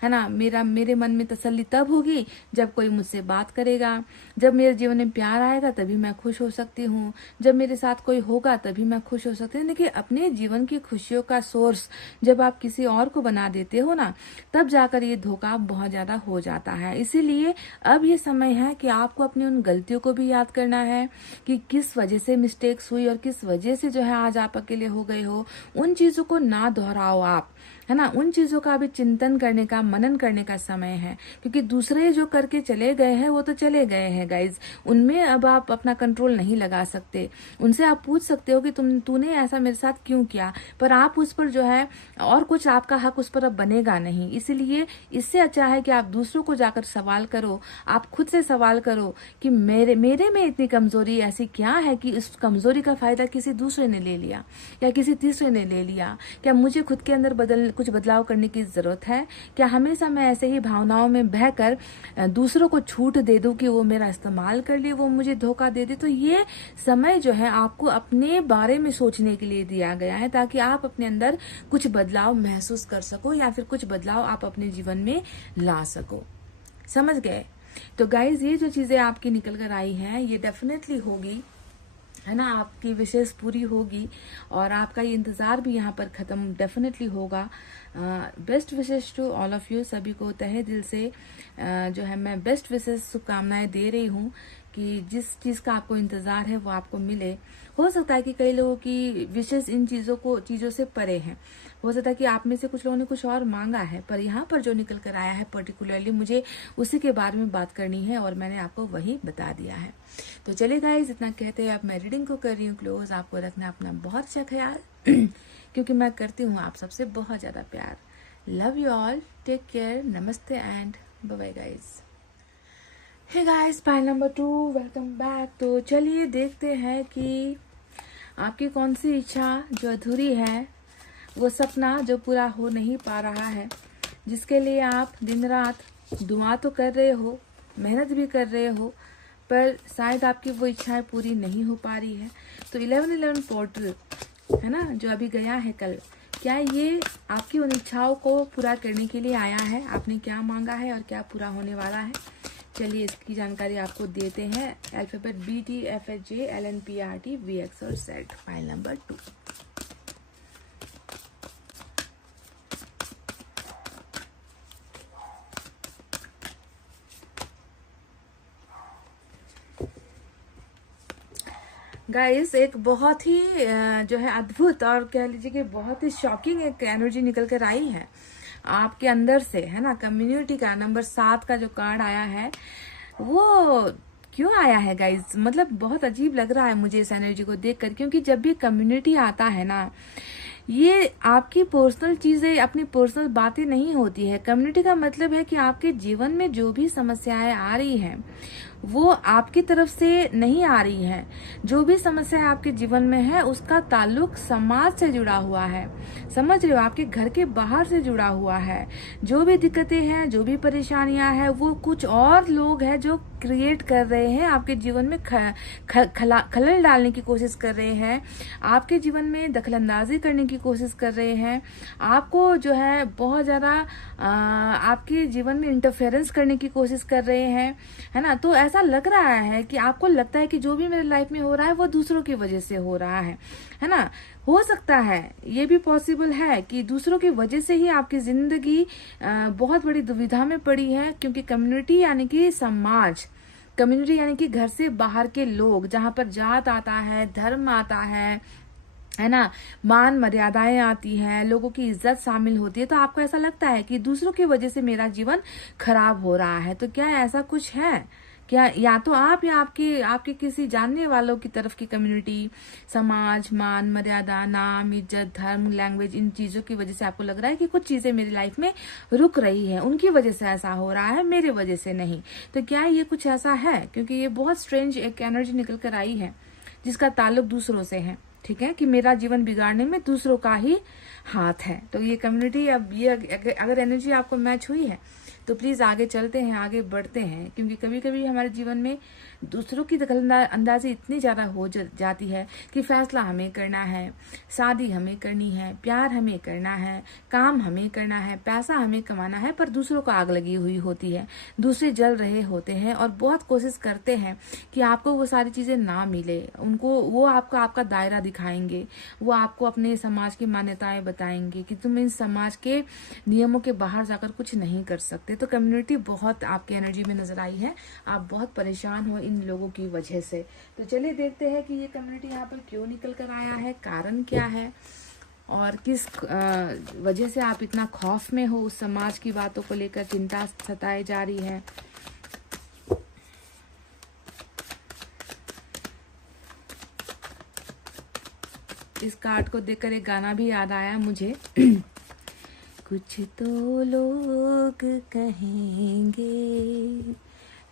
है ना। मेरे मन में तसल्ली तब होगी जब कोई मुझसे बात करेगा, जब मेरे जीवन में प्यार आएगा तभी मैं खुश हो सकती हूँ, जब मेरे साथ कोई होगा तभी मैं खुश हो सकती हूँ। देखिए अपने जीवन की खुशियों का सोर्स जब आप किसी और को बना देते हो ना, तब जाकर ये धोखा बहुत ज्यादा हो जाता है। इसीलिए अब ये समय है कि आपको अपनी उन गलतियों को भी याद करना है कि किस वजह से मिस्टेक्स हुई और किस वजह से जो है आज आप अकेले हो गए हो। उन चीजों को ना दोहराओ आप, है ना। उन चीजों का भी चिंतन करने का, मनन करने का समय है, क्योंकि दूसरे जो करके चले गए हैं वो तो चले गए हैं गाइज, उनमें अब आप अपना कंट्रोल नहीं लगा सकते। उनसे आप पूछ सकते हो कि तूने ऐसा मेरे साथ क्यों किया, पर आप उस पर जो है और कुछ आपका हक उस पर अब बनेगा नहीं। इसलिए इससे अच्छा है कि आप दूसरों को जाकर सवाल करो, आप खुद से सवाल करो कि मेरे में इतनी कमजोरी ऐसी क्या है कि इस कमजोरी का फायदा किसी दूसरे ने ले लिया या किसी तीसरे ने ले लिया। क्या मुझे खुद के अंदर कुछ बदलाव करने की जरूरत है? क्या हमेशा मैं ऐसे ही भावनाओं में बहकर दूसरों को छूट दे दूं कि वो मेरा इस्तेमाल कर ले, वो मुझे धोखा दे दे? तो ये समय जो है आपको अपने बारे में सोचने के लिए दिया गया है, ताकि आप अपने अंदर कुछ बदलाव महसूस कर सको या फिर कुछ बदलाव आप अपने जीवन में ला सको। समझ गए? तो गाइज ये जो चीजें आपकी निकल कर आई हैं ये डेफिनेटली होगी, है ना। आपकी विशेष पूरी होगी और आपका ये इंतजार भी यहाँ पर खत्म डेफिनेटली होगा। Best wishes to all of you, सभी को तहे दिल से जो है मैं बेस्ट विशेष शुभकामनाएं दे रही हूँ कि जिस चीज का आपको इंतजार है वो आपको मिले। हो सकता है कि कई लोगों की विशेष इन चीजों से परे हैं, हो सकता है कि आप में से कुछ लोगों ने कुछ और मांगा है, पर यहाँ पर जो निकल कर आया है पर्टिकुलरली मुझे उसी के बारे में बात करनी है और मैंने आपको वही बता दिया है। तो चलिए गाइस, इतना कहते हैं अब मैं रीडिंग को कर रही हूँ क्लोज। आपको रखना अपना बहुत अच्छा ख्याल क्योंकि मैं करती हूँ आप सबसे बहुत ज्यादा प्यार। Love you all, take care, नमस्ते and bye bye guys. Hey guys, pile number 2, welcome back. तो चलिए देखते हैं कि आपकी कौन सी इच्छा जो अधूरी है, वो सपना जो पूरा हो नहीं पा रहा है, जिसके लिए आप दिन रात दुआ तो कर रहे हो, मेहनत भी कर रहे हो, पर शायद आपकी वो इच्छाएं पूरी नहीं हो पा रही है। तो 1111 पोर्टल है ना जो अभी गया है कल, क्या ये आपकी उन इच्छाओं को पूरा करने के लिए आया है? आपने क्या मांगा है और क्या पूरा होने वाला है? चलिए इसकी जानकारी आपको देते हैं। अल्फाबेट BTFHJ LNPRT VX और Z, फाइल नंबर 2। गाइस एक बहुत ही जो है अद्भुत और कह लीजिए कि बहुत ही शॉकिंग एक एनर्जी निकल कर आई है आपके अंदर से, है ना। कम्युनिटी का नंबर 7 का जो कार्ड आया है वो क्यों आया है गाइस, मतलब बहुत अजीब लग रहा है मुझे इस एनर्जी को देखकर, क्योंकि जब भी कम्युनिटी आता है ना, ये आपकी पर्सनल चीजें, अपनी पर्सनल बातें नहीं होती है। कम्युनिटी का मतलब है कि आपके जीवन में जो भी समस्याएं आ रही हैं वो आपकी तरफ से नहीं आ रही है। जो भी समस्या आपके जीवन में है उसका ताल्लुक समाज से जुड़ा हुआ है, समझ रहे हो, आपके घर के बाहर से जुड़ा हुआ है। जो भी दिक्कतें हैं, जो भी परेशानियां हैं, वो कुछ और लोग हैं जो क्रिएट कर रहे हैं आपके जीवन में, खलल डालने की कोशिश कर रहे हैं, आपके जीवन में दखलंदाजी करने की कोशिश कर रहे हैं, आपको जो है बहुत ज्यादा आपके जीवन में इंटरफेरेंस करने की कोशिश कर रहे हैं, है ना। तो ऐसा ऐसा लग रहा है कि आपको लगता है कि जो भी मेरे लाइफ में हो रहा है वो दूसरों की वजह से हो रहा है ना। हो सकता है, ये भी पॉसिबल है कि दूसरों की वजह से ही आपकी जिंदगी बहुत बड़ी दुविधा में पड़ी है, क्योंकि कम्युनिटी यानी कि समाज, कम्युनिटी यानी कि घर से बाहर के लोग, जहां पर जात आता है, धर्म आता है ना, मान मर्यादाएं आती हैं, लोगों की इज्जत शामिल होती है, तो आपको ऐसा लगता है कि दूसरों की वजह से मेरा जीवन खराब हो रहा है। तो क्या ऐसा कुछ है क्या? या तो आप या आपके किसी जानने वालों की तरफ की कम्युनिटी, समाज, मान मर्यादा, नाम, इज्जत, धर्म, लैंग्वेज, इन चीजों की वजह से आपको लग रहा है कि कुछ चीजें मेरी लाइफ में रुक रही है, उनकी वजह से ऐसा हो रहा है, मेरे वजह से नहीं। तो क्या ये कुछ ऐसा है? क्योंकि ये बहुत स्ट्रेंज एक एनर्जी निकल कर आई है जिसका ताल्लुक दूसरों से है, ठीक है, कि मेरा जीवन बिगाड़ने में दूसरों का ही हाथ है। तो ये कम्युनिटी, अब ये अगर एनर्जी आपको मैच हुई है तो प्लीज आगे चलते हैं, आगे बढ़ते हैं, क्योंकि कभी कभी हमारे जीवन में दूसरों की दखल अंदाजी इतनी ज्यादा हो जाती है कि फैसला हमें करना है, शादी हमें करनी है, प्यार हमें करना है, काम हमें करना है, पैसा हमें कमाना है, पर दूसरों को आग लगी हुई होती है, दूसरे जल रहे होते हैं और बहुत कोशिश करते हैं कि आपको वो सारी चीजें ना मिले। उनको वो आपको आपका दायरा दिखाएंगे, वो आपको अपने समाज की मान्यताएं बताएंगे कि तुम इन समाज के नियमों के बाहर जाकर कुछ नहीं कर सकते। तो कम्युनिटी बहुत आपकी एनर्जी में नजर आई है, आप बहुत परेशान हो इन लोगों की वजह से। तो चलिए देखते हैं कि ये कम्युनिटी यहाँ पर क्यों निकल कर आया है, कारण क्या है, और किस वजह से आप इतना खौफ में हो, उस समाज की बातों को लेकर चिंता सताए जा रही है। इस कार्ड को देखकर एक गाना भी याद आया मुझे कुछ तो लोग कहेंगे,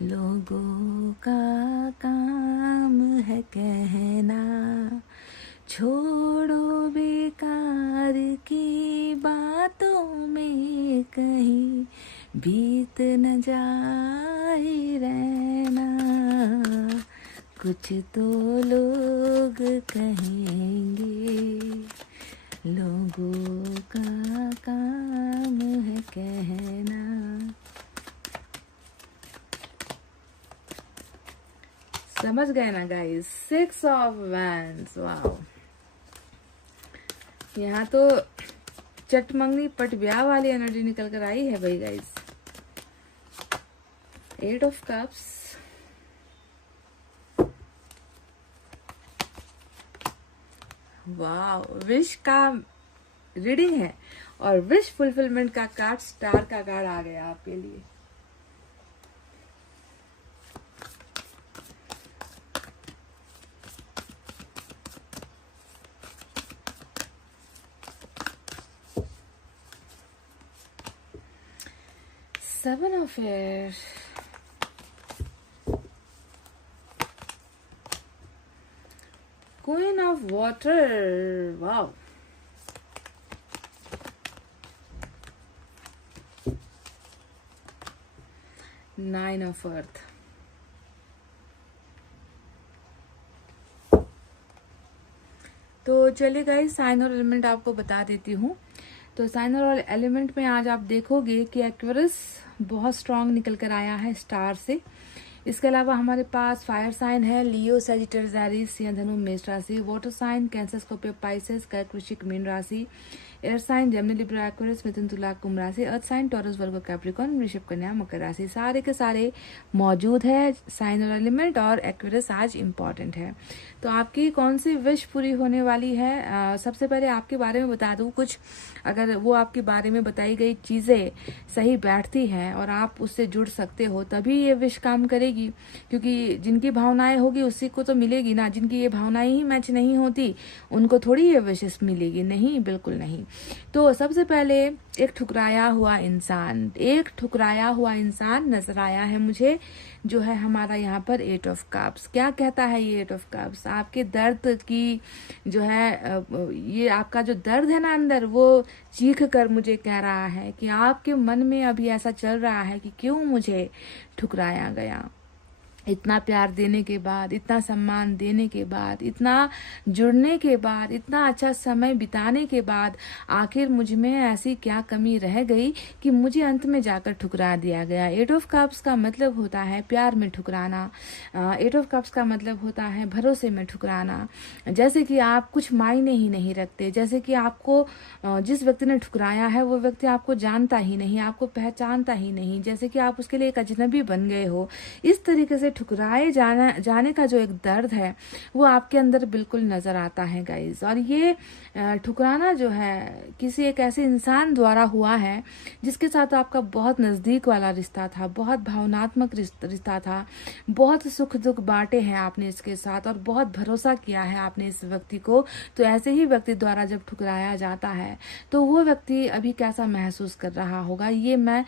लोगों का काम है कहना, छोड़ो बेकार की बातों में कहीं बीत न जाए रहना। कुछ तो लोग कहेंगे, लोगों का काम है कहना। समझ गए ना गाइस? 6 of wands, wow. यहाँ तो चटमंगनी पट ब्याह वाली एनर्जी निकल कर आई है भाई guys. 8 of cups, wow. Wish का रीडिंग है और विश फुलफिलमेंट का कार्ड, स्टार का कार्ड आ गया आपके लिए। Seven of Air, Queen of Water, wow. Nine of Earth. तो चलिए गाइस, साइन और एलिमेंट आपको बता देती हूँ। तो साइन और एलिमेंट में आज आप देखोगे कि एक्वेरियस बहुत स्ट्रांग निकल कर आया है स्टार से। इसके अलावा हमारे पास फायर साइन है लियो, सजिटेरियस, एरीज, सिंह, धनु, मेष राशि। Water sign Cancer, Scorpio, Pisces, Kark, Vrishchik, Meen राशि। Air sign Gemini, Libra, Aquarius, Mithun, Tula, Kumbh राशि। Earth sign Taurus, Virgo, Capricorn, Vrishabh, Kanya, Makar राशि। सारे के सारे मौजूद है साइन और एलिमेंट, और एक्वेरियस आज इम्पॉर्टेंट है। तो आपकी कौन सी विश पूरी होने वाली है? सबसे पहले आपके बारे में बता दूं कुछ। अगर वो आपके बारे में बताई गई चीजें सही बैठती हैं और आप उससे जुड़ सकते हो, तभी ये विश काम करेगी। क्योंकि जिनकी भावनाएं होगी उसी को तो मिलेगी ना। जिनकी ये भावनाएं ही मैच नहीं होती उनको थोड़ी ये विशेष मिलेगी, नहीं, बिल्कुल नहीं। तो सबसे पहले एक ठुकराया हुआ इंसान नजर आया है मुझे, जो है हमारा यहाँ पर 8 ऑफ कप्स। क्या कहता है ये 8 ऑफ कप्स? आपके दर्द की जो है, ये आपका जो दर्द है ना अंदर, वो चीख कर मुझे कह रहा है कि आपके मन में अभी ऐसा चल रहा है कि क्यों मुझे ठुकराया गया। इतना प्यार देने के बाद, इतना सम्मान देने के बाद, इतना जुड़ने के बाद, इतना अच्छा समय बिताने के बाद आखिर मुझ में ऐसी क्या कमी रह गई कि मुझे अंत में जाकर ठुकरा दिया गया। 8 ऑफ कप्स का मतलब होता है प्यार में ठुकराना। 8 ऑफ कप्स का मतलब होता है भरोसे में ठुकराना। जैसे कि आप कुछ मायने ही नहीं रखते, जैसे कि आपको जिस व्यक्ति ने ठुकराया है वो व्यक्ति आपको जानता ही नहीं, आपको पहचानता ही नहीं, जैसे कि आप उसके लिए एक अजनबी बन गए हो। इस तरीके से ठुकराए जाने का जो एक दर्द है वो आपके अंदर बिल्कुल नजर आता है गाइज। और ये ठुकराना जो है किसी एक ऐसे इंसान द्वारा हुआ है जिसके साथ आपका बहुत नजदीक वाला रिश्ता था, बहुत भावनात्मक रिश्ता था, बहुत सुख दुख बांटे हैं आपने इसके साथ और बहुत भरोसा किया है आपने इस व्यक्ति को। तो ऐसे ही व्यक्ति द्वारा जब ठुकराया जाता है तो वो व्यक्ति अभी कैसा महसूस कर रहा होगा ये मैं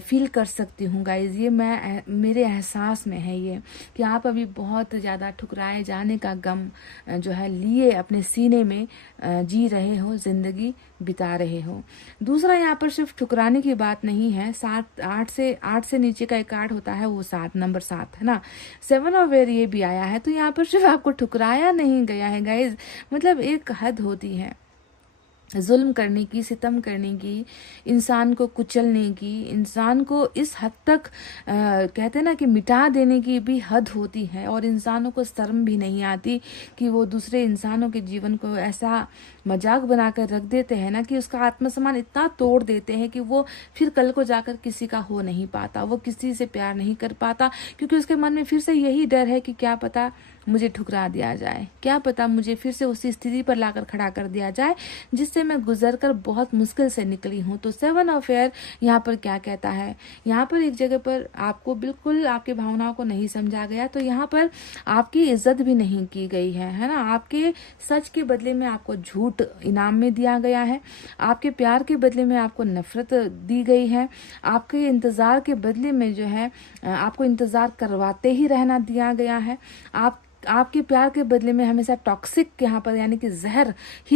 फील कर सकती हूँ गाइज। ये मेरे एहसास में है ये कि आप अभी बहुत ज़्यादा ठुकराए जाने का गम जो है लिए अपने सीने में जी रहे हो, जिंदगी बिता रहे हो। दूसरा यहाँ पर सिर्फ ठुकराने की बात नहीं है, 8 से नीचे का एक कार्ड होता है वो 7 नंबर 7 है ना, 7 ऑफ वेयर ये भी आया है। तो यहाँ पर सिर्फ आपको ठुकराया नहीं गया है गाइज, मतलब एक हद होती है जुल्म करने की, सितम करने की, इंसान को कुचलने की, इंसान को इस हद तक कहते हैं ना कि मिटा देने की भी हद होती है। और इंसानों को शर्म भी नहीं आती कि वो दूसरे इंसानों के जीवन को ऐसा मजाक बनाकर रख देते हैं ना कि उसका आत्मसम्मान इतना तोड़ देते हैं कि वो फिर कल को जाकर किसी का हो नहीं पाता, वो किसी से प्यार नहीं कर पाता, क्योंकि उसके मन में फिर से यही डर है कि क्या पता मुझे ठुकरा दिया जाए, क्या पता मुझे फिर से उसी स्थिति पर लाकर खड़ा कर दिया जाए जिससे मैं गुजर कर बहुत मुश्किल से निकली हूँ। तो 7 ऑफ एयर यहाँ पर क्या कहता है, यहाँ पर एक जगह पर आपको बिल्कुल आपकी भावनाओं को नहीं समझा गया, तो यहाँ पर आपकी इज्जत भी नहीं की गई है ना। आपके सच के बदले में आपको झूठ इनाम में दिया गया है, आपके प्यार के बदले में आपको नफरत दी गई है, आपके इंतजार के बदले में जो है आपको इंतजार करवाते ही रहना दिया गया है, आपके प्यार के बदले में हमेशा टॉक्सिक यहाँ पर यानी कि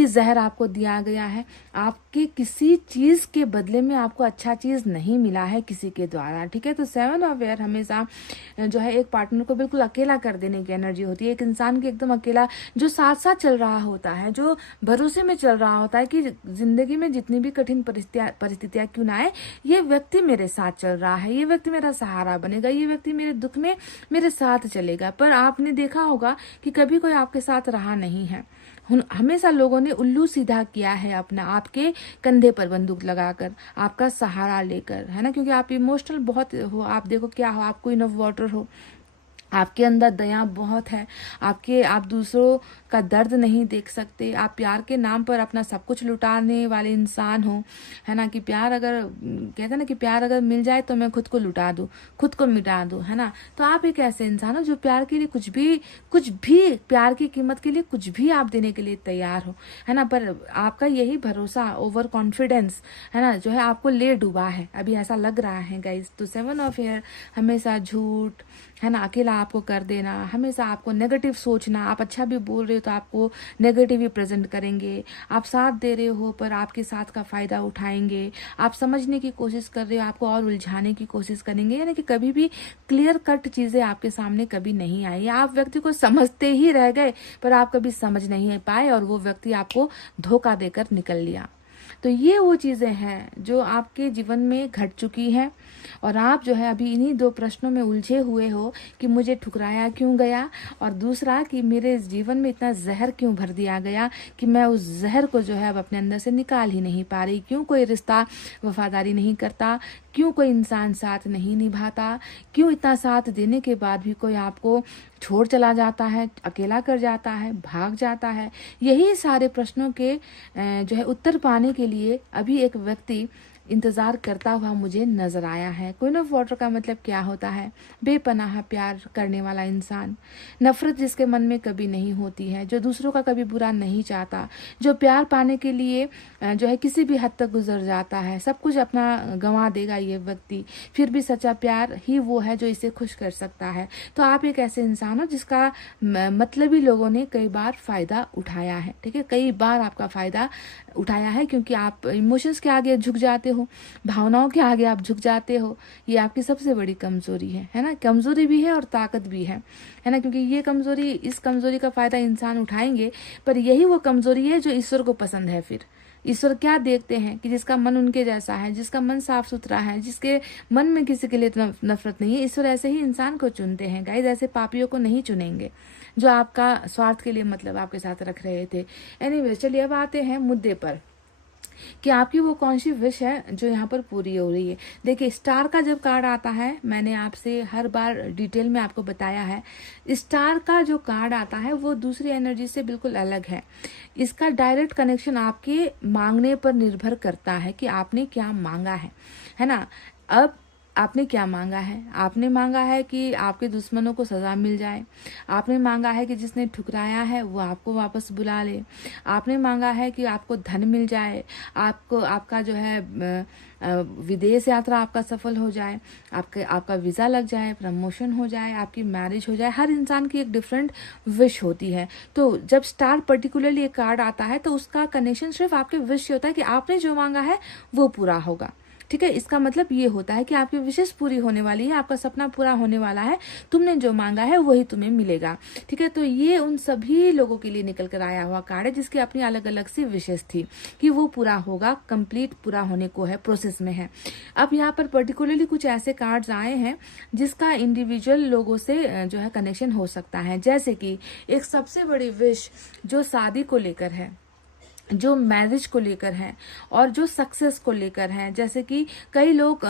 जहर आपको दिया गया है। आपकी किसी चीज के बदले में आपको अच्छा चीज नहीं मिला है किसी के द्वारा, ठीक है। तो 7 ऑफ एयर हमेशा जो है एक पार्टनर को बिल्कुल अकेला कर देने की एनर्जी होती है, एक इंसान की एकदम अकेला जो साथ साथ चल रहा होता है, जो भरोसे में चल रहा होता है कि जिंदगी में जितनी भी कठिन परिस्थितियां क्यों ना आए, ये व्यक्ति मेरे साथ चल रहा है, ये व्यक्ति मेरा सहारा बनेगा, ये व्यक्ति मेरे दुख में मेरे साथ चलेगा। पर आपने देखा होगा कि कभी कोई आपके साथ रहा नहीं है, हमेशा लोगों ने उल्लू सीधा किया है अपना, आपके कंधे पर बंदूक लगाकर, आपका सहारा लेकर, है ना, क्योंकि आप इमोशनल बहुत हो। आप देखो क्या हो, आप क्वीन ऑफ वाटर हो, आपके अंदर दया बहुत है, आप दूसरों का दर्द नहीं देख सकते, आप प्यार के नाम पर अपना सब कुछ लुटाने वाले इंसान हो, है ना। कि प्यार अगर कहते हैं ना कि प्यार अगर मिल जाए तो मैं खुद को लुटा दूं, खुद को मिटा दूं, है ना। तो आप एक ऐसे इंसान हो जो प्यार के लिए कुछ भी प्यार की कीमत के लिए कुछ भी आप देने के लिए तैयार हो, है ना। पर आपका यही भरोसा, ओवर कॉन्फिडेंस, है ना, जो है आपको ले डूबा है, अभी ऐसा लग रहा है गाइस। तो 7 ऑफ एयर हमेशा झूठ, है ना, अकेला आपको कर देना, हमेशा आपको नेगेटिव सोचना, आप अच्छा भी बोल रहे हो तो आपको नेगेटिव ही प्रेजेंट करेंगे, आप साथ दे रहे हो पर आपके साथ का फायदा उठाएंगे, आप समझने की कोशिश कर रहे हो आपको और उलझाने की कोशिश करेंगे, यानी कि कभी भी क्लियर कट चीजें आपके सामने कभी नहीं आई। आप व्यक्ति को समझते ही रह गए पर आप कभी समझ नहीं पाए और वो व्यक्ति आपको धोखा देकर निकल लिया। तो ये वो चीजें हैं जो आपके जीवन में घट चुकी है और आप जो है अभी इन्हीं 2 प्रश्नों में उलझे हुए हो कि मुझे ठुकराया क्यों गया, और दूसरा कि मेरे जीवन में इतना जहर क्यों भर दिया गया कि मैं उस जहर को जो है अब अपने अंदर से निकाल ही नहीं पा रही। क्यों कोई रिश्ता वफादारी नहीं करता, क्यों कोई इंसान साथ नहीं निभाता, क्यों इतना साथ देने के बाद भी कोई आपको छोड़ चला जाता है, अकेला कर जाता है, भाग जाता है। यही सारे प्रश्नों के जो है उत्तर पाने के लिए अभी एक व्यक्ति इंतजार करता हुआ मुझे नजर आया है। क्वीन ऑफ वाटर का मतलब क्या होता है, बेपनाह प्यार करने वाला इंसान, नफरत जिसके मन में कभी नहीं होती है, जो दूसरों का कभी बुरा नहीं चाहता, जो प्यार पाने के लिए जो है किसी भी हद तक गुजर जाता है, सब कुछ अपना गंवा देगा ये व्यक्ति, फिर भी सच्चा प्यार ही वो है जो इसे खुश कर सकता है। तो आप एक ऐसे इंसान हो जिसका मतलबी लोगों ने कई बार फायदा उठाया है, ठीक है, कई बार आपका फायदा उठाया है, क्योंकि आप इमोशंस के आगे झुक जाते हो, हो, भावनाओं के आगे आप झुक जाते हो, ये आपकी सबसे बड़ी कमजोरी है ना। कमजोरी भी है और ताकत भी है ना, क्योंकि ये कमजोरी, इस कमजोरी का फायदा इंसान उठाएंगे, पर यही वो कमजोरी है जो ईश्वर को पसंद है। फिर ईश्वर क्या देखते हैं कि जिसका मन उनके जैसा है, जिसका मन साफ सुथरा है, जिसके मन में किसी के लिए नफरत नहीं है, ईश्वर ऐसे ही इंसान को चुनते हैं गाइस, ऐसे पापियों को नहीं चुनेंगे जो आपका स्वार्थ के लिए मतलब आपके साथ रख रहे थे। एनीवे, चलिए अब आते हैं मुद्दे पर कि आपकी वो कौन सी विश है जो यहाँ पर पूरी हो रही है। देखिए, स्टार का जब कार्ड आता है, मैंने आपसे हर बार डिटेल में आपको बताया है, स्टार का जो कार्ड आता है वो दूसरी एनर्जी से बिल्कुल अलग है। इसका डायरेक्ट कनेक्शन आपके मांगने पर निर्भर करता है कि आपने क्या मांगा है ना। अब आपने क्या मांगा है? आपने मांगा है कि आपके दुश्मनों को सजा मिल जाए, आपने मांगा है कि जिसने ठुकराया है वो आपको वापस बुला ले, आपने मांगा है कि आपको धन मिल जाए, आपको आपका जो है विदेश यात्रा आपका सफल हो जाए, आपका वीजा लग जाए, प्रमोशन हो जाए, आपकी मैरिज हो जाए। हर इंसान की एक डिफरेंट विश होती है। तो जब स्टार पर्टिकुलरली एक कार्ड आता है तो उसका कनेक्शन सिर्फ आपके विश से होता है कि आपने जो मांगा है वो पूरा होगा। ठीक है, इसका मतलब ये होता है कि आपकी विशेष पूरी होने वाली है, आपका सपना पूरा होने वाला है, तुमने जो मांगा है वही तुम्हें मिलेगा। ठीक है, तो ये उन सभी लोगों के लिए निकल कर आया हुआ कार्ड है जिसकी अपनी अलग अलग सी विशेष थी कि वो पूरा होगा, कंप्लीट पूरा होने को है, प्रोसेस में है। अब यहाँ पर पर्टिकुलरली कुछ ऐसे कार्ड्स आए हैं जिसका इंडिविजुअल लोगों से जो है कनेक्शन हो सकता है। जैसे कि एक सबसे बड़ी विश जो शादी को लेकर है, जो मैरिज को लेकर है और जो सक्सेस को लेकर है। जैसे कि कई लोग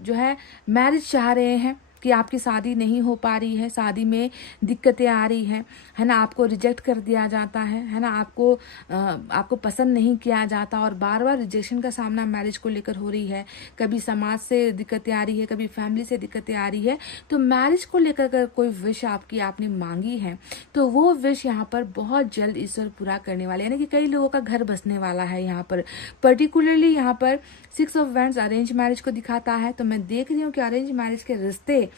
जो है मैरिज चाह रहे हैं कि आपकी शादी नहीं हो पा रही है, शादी में दिक्कतें आ रही है ना, आपको रिजेक्ट कर दिया जाता है ना, आपको पसंद नहीं किया जाता और बार बार रिजेक्शन का सामना मैरिज को लेकर हो रही है। कभी समाज से दिक्कतें आ रही है, कभी फैमिली से दिक्कतें आ रही है। तो मैरिज को लेकर अगर कोई विश आपने मांगी है तो वो विश यहाँ पर बहुत जल्द ईश्वर पूरा करने वाले, यानी कि कई लोगों का घर बसने वाला है। यहाँ पर पर्टिकुलरली यहाँ पर 6 ऑफ वैंड्स अरेंज मैरिज को दिखाता है। तो मैं देख रही हूँ कि अरेंज मैरिज के रिश्ते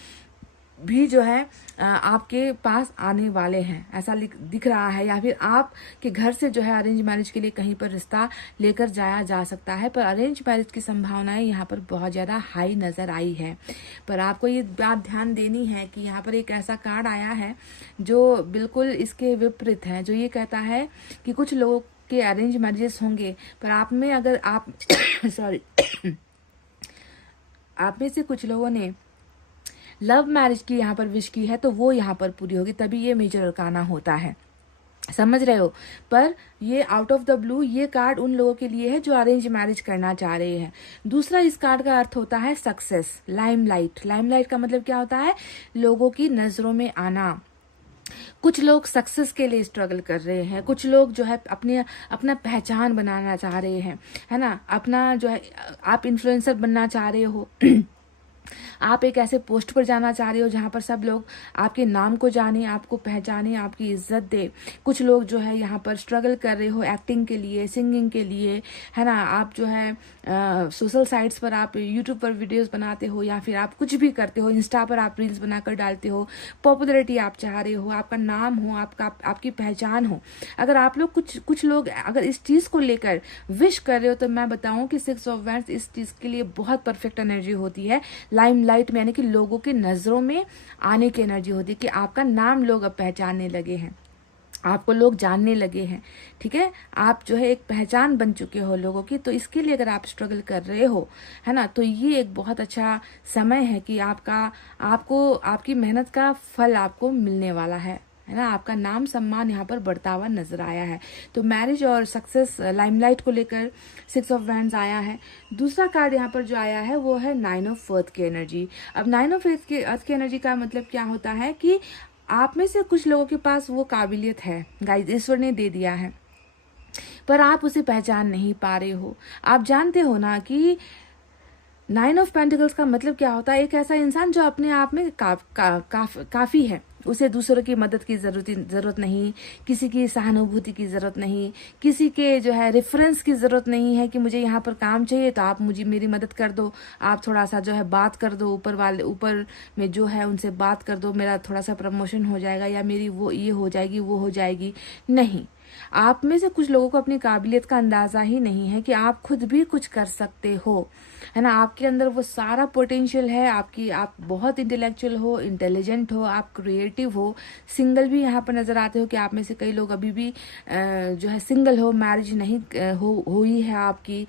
भी जो है आपके पास आने वाले हैं, ऐसा दिख रहा है। या फिर आपके घर से जो है अरेंज मैरिज के लिए कहीं पर रिश्ता लेकर जाया जा सकता है। पर अरेंज मैरिज की संभावनाएं यहाँ पर बहुत ज्यादा हाई नजर आई है। पर आपको ये बात ध्यान देनी है कि यहाँ पर एक ऐसा कार्ड आया है जो बिल्कुल इसके विपरीत है, जो ये कहता है कि कुछ लोगों के अरेंज मैरिजेस होंगे, पर आप में अगर आप सॉरी आप में से कुछ लोगों ने लव मैरिज की यहाँ पर विश की है तो वो यहाँ पर पूरी होगी, तभी ये मेजर अरकाना होता है। समझ रहे हो? पर ये आउट ऑफ द ब्लू ये कार्ड उन लोगों के लिए है जो अरेंज मैरिज करना चाह रहे हैं। दूसरा इस कार्ड का अर्थ होता है सक्सेस, लाइमलाइट। लाइमलाइट का मतलब क्या होता है? लोगों की नजरों में आना। कुछ लोग सक्सेस के लिए स्ट्रगल कर रहे हैं, कुछ लोग जो है अपना पहचान बनाना चाह रहे हैं, है ना, अपना जो है आप इन्फ्लुएंसर बनना चाह रहे हो आप एक ऐसे पोस्ट पर जाना चाह रहे हो जहां पर सब लोग आपके नाम को जाने, आपको पहचाने, आपकी इज्जत दे। कुछ लोग जो है यहाँ पर स्ट्रगल कर रहे हो एक्टिंग के लिए, सिंगिंग के लिए, है ना। आप जो है सोशल साइट्स पर आप यूट्यूब पर वीडियोस बनाते हो या फिर आप कुछ भी करते हो, इंस्टा पर आप रील्स बनाकर डालते हो, पॉपुलैरिटी आप चाह रहे हो, आपका नाम हो, आपकी पहचान हो। अगर आप लोग कुछ लोग अगर इस चीज को लेकर विश कर रहे हो तो मैं बताऊं कि 6 ऑफ वैंड्स इस चीज के लिए बहुत परफेक्ट एनर्जी होती है। लाइमलाइट में यानी कि लोगों की नजरों में आने की एनर्जी होती है कि आपका नाम लोग अब पहचानने लगे हैं, आपको लोग जानने लगे हैं। ठीक है, आप जो है एक पहचान बन चुके हो लोगों की। तो इसके लिए अगर आप स्ट्रगल कर रहे हो, है ना, तो ये एक बहुत अच्छा समय है कि आपकी मेहनत का फल आपको मिलने वाला है ना। आपका नाम सम्मान यहाँ पर बढ़ता हुआ नजर आया है। तो मैरिज और सक्सेस लाइमलाइट को लेकर 6 ऑफ वैंड्स आया है। दूसरा कार्ड यहाँ पर जो आया है वो है 9 ऑफ अर्थ की एनर्जी। अब 9 ऑफ अर्थ की एनर्जी का मतलब क्या होता है कि आप में से कुछ लोगों के पास वो काबिलियत है गाइस, ईश्वर ने दे दिया है, पर आप उसे पहचान नहीं पा रहे हो। आप जानते हो ना कि 9 ऑफ पेंटिकल्स का मतलब क्या होता है? एक ऐसा इंसान जो अपने आप में काफी है, उसे दूसरों की मदद की जरूरत नहीं, किसी की सहानुभूति की जरूरत नहीं, किसी के जो है रेफरेंस की जरूरत नहीं है कि मुझे यहाँ पर काम चाहिए तो आप मेरी मदद कर दो, आप थोड़ा सा जो है बात कर दो, ऊपर में जो है उनसे बात कर दो, मेरा थोड़ा सा प्रमोशन हो जाएगा या मेरी वो ये हो जाएगी वो हो जाएगी। नहीं, आप में से कुछ लोगों को अपनी काबिलियत का अंदाजा ही नहीं है कि आप खुद भी कुछ कर सकते हो, है ना। आपके अंदर वो सारा पोटेंशियल है, आप बहुत इंटेलेक्चुअल हो, इंटेलिजेंट हो, आप क्रिएटिव हो। सिंगल भी यहाँ पर नजर आते हो कि आप में से कई लोग अभी भी जो है सिंगल हो, मैरिज नहीं हुई है आपकी,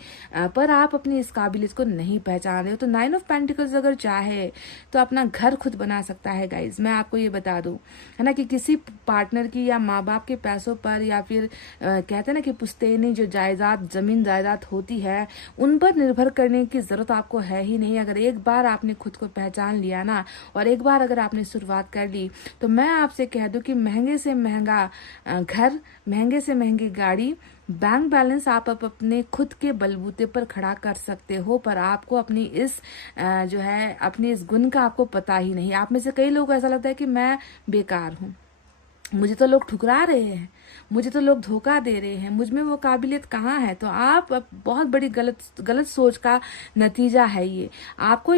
पर आप अपनी इस काबिलियत को नहीं पहचान रहे हो। तो 9 ऑफ पेंटिकल्स अगर चाहे तो अपना घर खुद बना सकता है गाइज। मैं आपको ये बता दूं, है ना, कि किसी पार्टनर की या माँ बाप के पैसों पर या फिर कहते हैं ना कि पुश्तैनी जो जायदाद, जमीन जायदाद होती है, उन पर निर्भर करने की जरूरत आपको है ही नहीं। अगर एक बार आपने खुद को पहचान लिया ना, और एक बार अगर आपने शुरुआत कर ली, तो मैं आपसे कह दूं कि महंगे से महंगा घर, महंगे से महंगी गाड़ी, बैंक बैलेंस आप अपने खुद के बलबूते पर खड़ा कर सकते हो। पर आपको अपनी इस जो है अपनी इस गुण का आपको पता ही नहीं। आप में से कई लोगों को ऐसा लगता है कि मैं बेकार हूँ, मुझे तो लोग ठुकरा रहे हैं, मुझे तो लोग धोखा दे रहे हैं, मुझ में वो काबिलियत कहाँ है। तो आप बहुत बड़ी गलत सोच का नतीजा है ये। आपको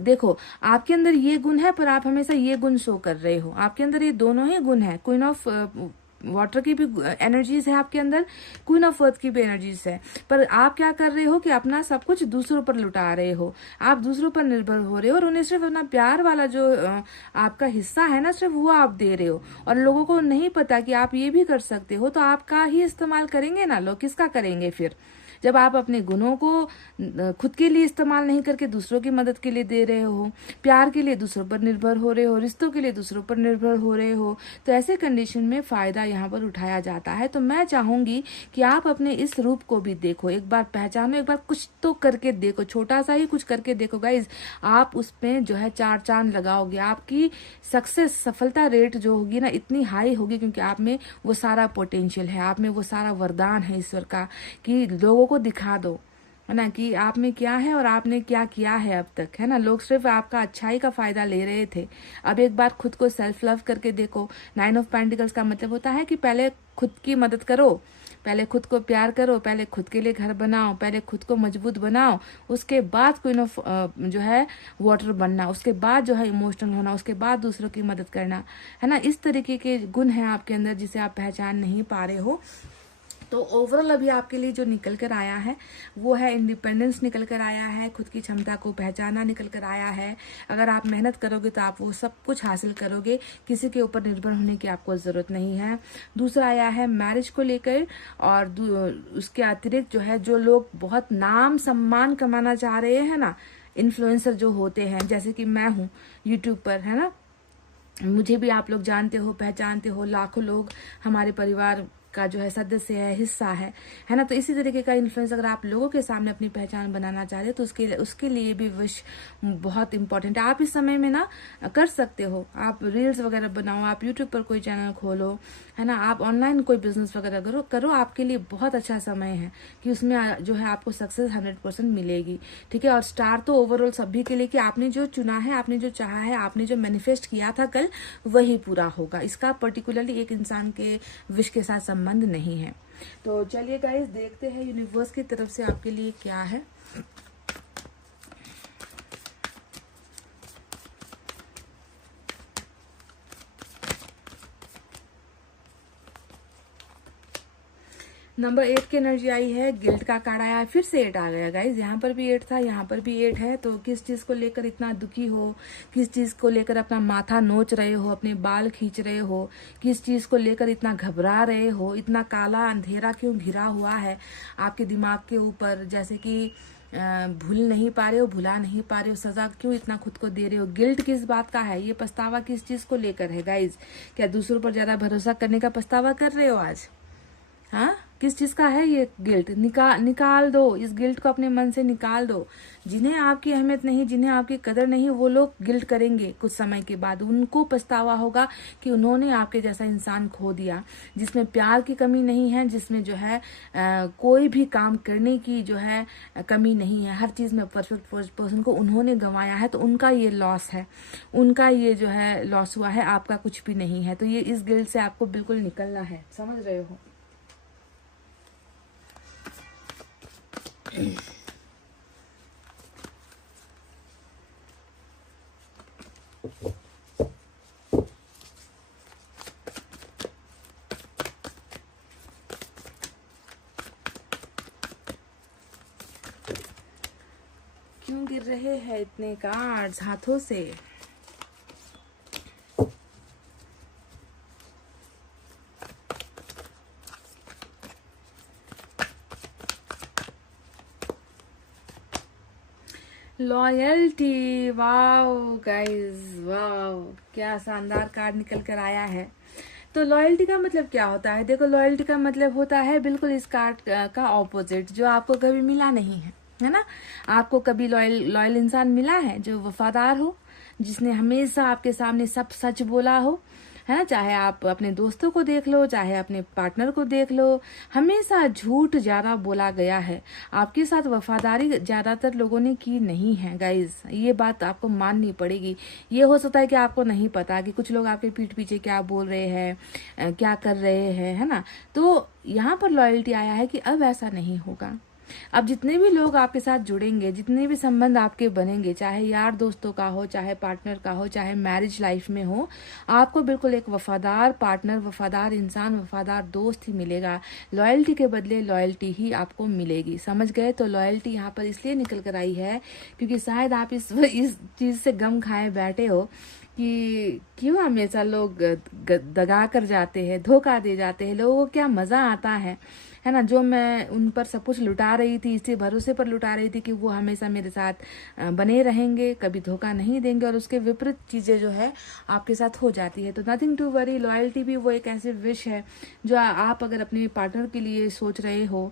देखो, आपके अंदर ये गुण है, पर आप हमेशा ये गुण शो कर रहे हो। आपके अंदर ये दोनों ही गुण है। क्वीन ऑफ वाटर की भी एनर्जीज है आपके अंदर, क्वीन ऑफ अर्थ की भी एनर्जीज है, पर आप क्या कर रहे हो कि अपना सब कुछ दूसरों पर लुटा रहे हो। आप दूसरों पर निर्भर हो रहे हो और उन्हें सिर्फ अपना प्यार वाला जो आपका हिस्सा है ना, सिर्फ वो आप दे रहे हो। और लोगों को नहीं पता कि आप ये भी कर सकते हो, तो आपका ही इस्तेमाल करेंगे ना लोग, किसका करेंगे फिर? जब आप अपने गुणों को खुद के लिए इस्तेमाल नहीं करके दूसरों की मदद के लिए दे रहे हो, प्यार के लिए दूसरों पर निर्भर हो रहे हो, रिश्तों के लिए दूसरों पर निर्भर हो रहे हो, तो ऐसे कंडीशन में फायदा यहाँ पर उठाया जाता है। तो मैं चाहूंगी कि आप अपने इस रूप को भी देखो, एक बार पहचानो, एक बार कुछ तो करके देखो, छोटा सा ही कुछ करके देखो गाइज। आप उसमें जो है 4 चांद लगाओगे, आपकी सक्सेस, सफलता रेट जो होगी ना, इतनी हाई होगी, क्योंकि आप में वो सारा पोटेंशियल है, आप में वो सारा वरदान है ईश्वर का, कि लोगों को दिखा दो, है ना, कि आप में क्या है और आपने क्या किया है अब तक, है ना। लोग सिर्फ आपका अच्छाई का फायदा ले रहे थे। अब एक बार खुद को सेल्फ लव करके देखो। 9 ऑफ पेंटिकल्स का मतलब होता है कि पहले खुद की मदद करो, पहले खुद को प्यार करो, पहले खुद के लिए घर बनाओ, पहले खुद को मजबूत बनाओ, उसके बाद क्वीन ऑफ जो है वाटर बनना, उसके बाद जो है इमोशनल होना, उसके बाद दूसरों की मदद करना, है ना। इस तरीके के गुण हैं आपके अंदर जिसे आप पहचान नहीं पा रहे हो। तो ओवरऑल अभी आपके लिए जो निकल कर आया है वो है इंडिपेंडेंस निकल कर आया है, खुद की क्षमता को पहचाना निकल कर आया है। अगर आप मेहनत करोगे तो आप वो सब कुछ हासिल करोगे, किसी के ऊपर निर्भर होने की आपको जरूरत नहीं है। दूसरा आया है मैरिज को लेकर, और उसके अतिरिक्त जो है, जो लोग बहुत नाम सम्मान कमाना चाह रहे हैं ना, इन्फ्लुएंसर जो होते हैं, जैसे कि मैं हूँ यूट्यूब पर, है ना, मुझे भी आप लोग जानते हो, पहचानते हो, लाखों लोग हमारे परिवार का जो है सदस्य है, हिस्सा है ना। तो इसी तरीके का इन्फ्लुएंस अगर आप लोगों के सामने अपनी पहचान बनाना चाह रहे हो, तो उसके लिए भी विश बहुत इंपॉर्टेंट है। आप इस समय में ना कर सकते हो, आप रील्स वगैरह बनाओ, आप यूट्यूब पर कोई चैनल खोलो, है ना, आप ऑनलाइन कोई बिजनेस वगैरह करो, आपके लिए बहुत अच्छा समय है कि उसमें जो है आपको सक्सेस 100% मिलेगी, ठीक है। और स्टार तो ओवरऑल सभी के लिए, कि आपने जो चुना है, आपने जो चाहा है, आपने जो मैनिफेस्ट किया था कल, वही पूरा होगा। इसका पर्टिकुलरली एक इंसान के विश के साथ संबंध नहीं है। तो चलिए गाइस, देखते हैं यूनिवर्स की तरफ से आपके लिए क्या है। नंबर 8 की एनर्जी आई है, गिल्ट का कार्ड आया है, फिर से 8 आ गया गाइज। यहाँ पर भी 8 था, यहाँ पर भी 8 है। तो किस चीज को लेकर इतना दुखी हो, किस चीज को लेकर अपना माथा नोच रहे हो, अपने बाल खींच रहे हो, किस चीज को लेकर इतना घबरा रहे हो, इतना काला अंधेरा क्यों घिरा हुआ है आपके दिमाग के ऊपर, जैसे कि भूल नहीं पा रहे हो, भुला नहीं पा रहे हो, सजा क्यों इतना खुद को दे रहे हो, गिल्ट किस बात का है, ये पछतावा किस चीज को लेकर है गाइज? क्या दूसरों पर ज्यादा भरोसा करने का पछतावा कर रहे हो आज? हाँ, किस चीज का है ये गिल्ट? निकाल दो, इस गिल्ट को अपने मन से निकाल दो। जिन्हें आपकी अहमियत नहीं, जिन्हें आपकी कदर नहीं, वो लोग गिल्ट करेंगे कुछ समय के बाद, उनको पछतावा होगा कि उन्होंने आपके जैसा इंसान खो दिया, जिसमें प्यार की कमी नहीं है, जिसमें जो है कोई भी काम करने की जो है कमी नहीं है, हर चीज में परफेक्ट पर्सन को उन्होंने गंवाया है। तो उनका ये लॉस है, उनका ये जो है लॉस हुआ है, आपका कुछ भी नहीं है। तो ये इस गिल्ट से आपको बिल्कुल निकलना है, समझ रहे हो? गिर रहे हैं इतने कार्ड्स हाथों से। लॉयल्टी, वाओ गाइस, वाओ, क्या शानदार कार्ड निकल कर आया है। तो लॉयल्टी का मतलब क्या होता है? देखो, लॉयल्टी का मतलब होता है बिल्कुल इस कार्ड का ऑपोजिट, जो आपको कभी मिला नहीं है ना। आपको कभी लॉयल इंसान मिला है जो वफादार हो, जिसने हमेशा आपके सामने सब सच बोला हो, है ना। चाहे आप अपने दोस्तों को देख लो, चाहे अपने पार्टनर को देख लो, हमेशा झूठ ज्यादा बोला गया है। आपके साथ वफादारी ज्यादातर लोगों ने की नहीं है गाइज, ये बात आपको माननी पड़ेगी। ये हो सकता है कि आपको नहीं पता कि कुछ लोग आपके पीठ पीछे क्या बोल रहे हैं, क्या कर रहे हैं, है ना। तो यहाँ पर लॉयल्टी आया है कि अब ऐसा नहीं होगा। अब जितने भी लोग आपके साथ जुड़ेंगे, जितने भी संबंध आपके बनेंगे, चाहे यार दोस्तों का हो, चाहे पार्टनर का हो, चाहे मैरिज लाइफ में हो, आपको बिल्कुल एक वफादार पार्टनर, वफादार इंसान, वफादार दोस्त ही मिलेगा। लॉयल्टी के बदले लॉयल्टी ही आपको मिलेगी, समझ गए। तो लॉयल्टी यहाँ पर इसलिए निकल कर आई है क्योंकि शायद आप इस चीज से गम खाए बैठे हो कि क्यों हमेशा लोग दगा कर जाते हैं, धोखा दे जाते हैं, लोगों को क्या मजा आता है ना। जो मैं उन पर सब कुछ लुटा रही थी, इसी भरोसे पर लुटा रही थी कि वो हमेशा मेरे साथ बने रहेंगे, कभी धोखा नहीं देंगे, और उसके विपरीत चीजें जो है आपके साथ हो जाती है। तो नथिंग टू वरी, लॉयल्टी भी वो एक ऐसी विश है जो आप अगर अपने पार्टनर के लिए सोच रहे हो।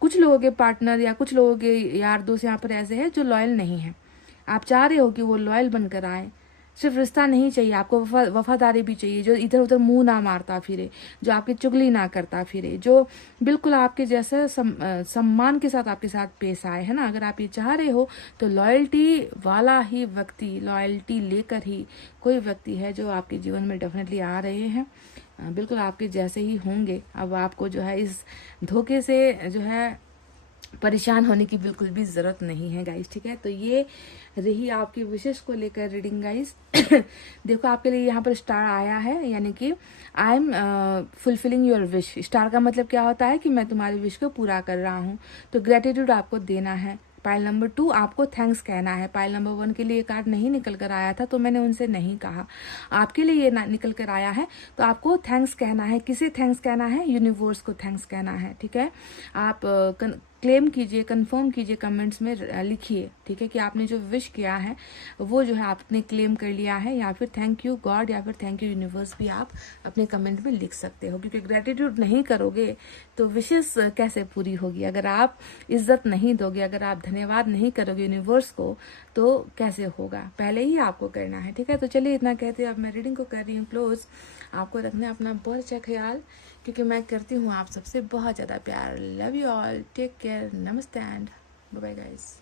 कुछ लोगों के पार्टनर या कुछ लोगों के यार दोस्त यहाँ पर ऐसे हैं जो लॉयल नहीं है। आप चाह रहे हो कि वो लॉयल बनकर आए। सिर्फ रिश्ता नहीं चाहिए आपको, वफादारी भी चाहिए, जो इधर उधर मुंह ना मारता फिरे, जो आपकी चुगली ना करता फिरे, जो बिल्कुल आपके जैसे सम्मान के साथ आपके साथ पेश आए, है ना। अगर आप ये चाह रहे हो तो लॉयल्टी वाला ही व्यक्ति, लॉयल्टी लेकर ही कोई व्यक्ति है जो आपके जीवन में डेफिनेटली आ रहे हैं, बिल्कुल आपके जैसे ही होंगे। अब आपको जो है इस धोखे से जो है परेशान होने की बिल्कुल भी जरूरत नहीं है गाइस, ठीक है। तो ये रही आपकी विशेष को लेकर रीडिंग गाइस। देखो, आपके लिए यहाँ पर स्टार आया है, यानी कि I am fulfilling your wish. Star का मतलब क्या होता है कि मैं तुम्हारी विश को पूरा कर रहा हूँ। तो ग्रेटिट्यूड आपको देना है। पाइल नंबर 2 आपको थैंक्स कहना है। पाइल नंबर 1 के लिए कार्ड नहीं निकल कर आया था तो मैंने उनसे नहीं कहा, आपके लिए ये निकल कर आया है तो आपको थैंक्स कहना है। किसे थैंक्स कहना है? यूनिवर्स को थैंक्स कहना है, ठीक है। आप क्लेम कीजिए, कंफर्म कीजिए, कमेंट्स में लिखिए, ठीक है, कि आपने जो विश किया है वो जो है आपने क्लेम कर लिया है, या फिर थैंक यू गॉड या फिर थैंक यू यूनिवर्स भी आप अपने कमेंट में लिख सकते हो। क्योंकि ग्रेटिट्यूड नहीं करोगे तो विशेष कैसे पूरी होगी? अगर आप इज्जत नहीं दोगे, अगर आप धन्यवाद नहीं करोगे यूनिवर्स को, तो कैसे होगा? पहले ही आपको करना है, ठीक है। तो चलिए इतना कहते हैं अब मैं रीडिंग को कर रही हूँ क्लोज। आपको रखना अपना बहुत अच्छा ख्याल, क्योंकि मैं करती हूँ आप सबसे बहुत ज़्यादा प्यार। Love you all, take care, नमस्ते एंड बाय बाय गाइस।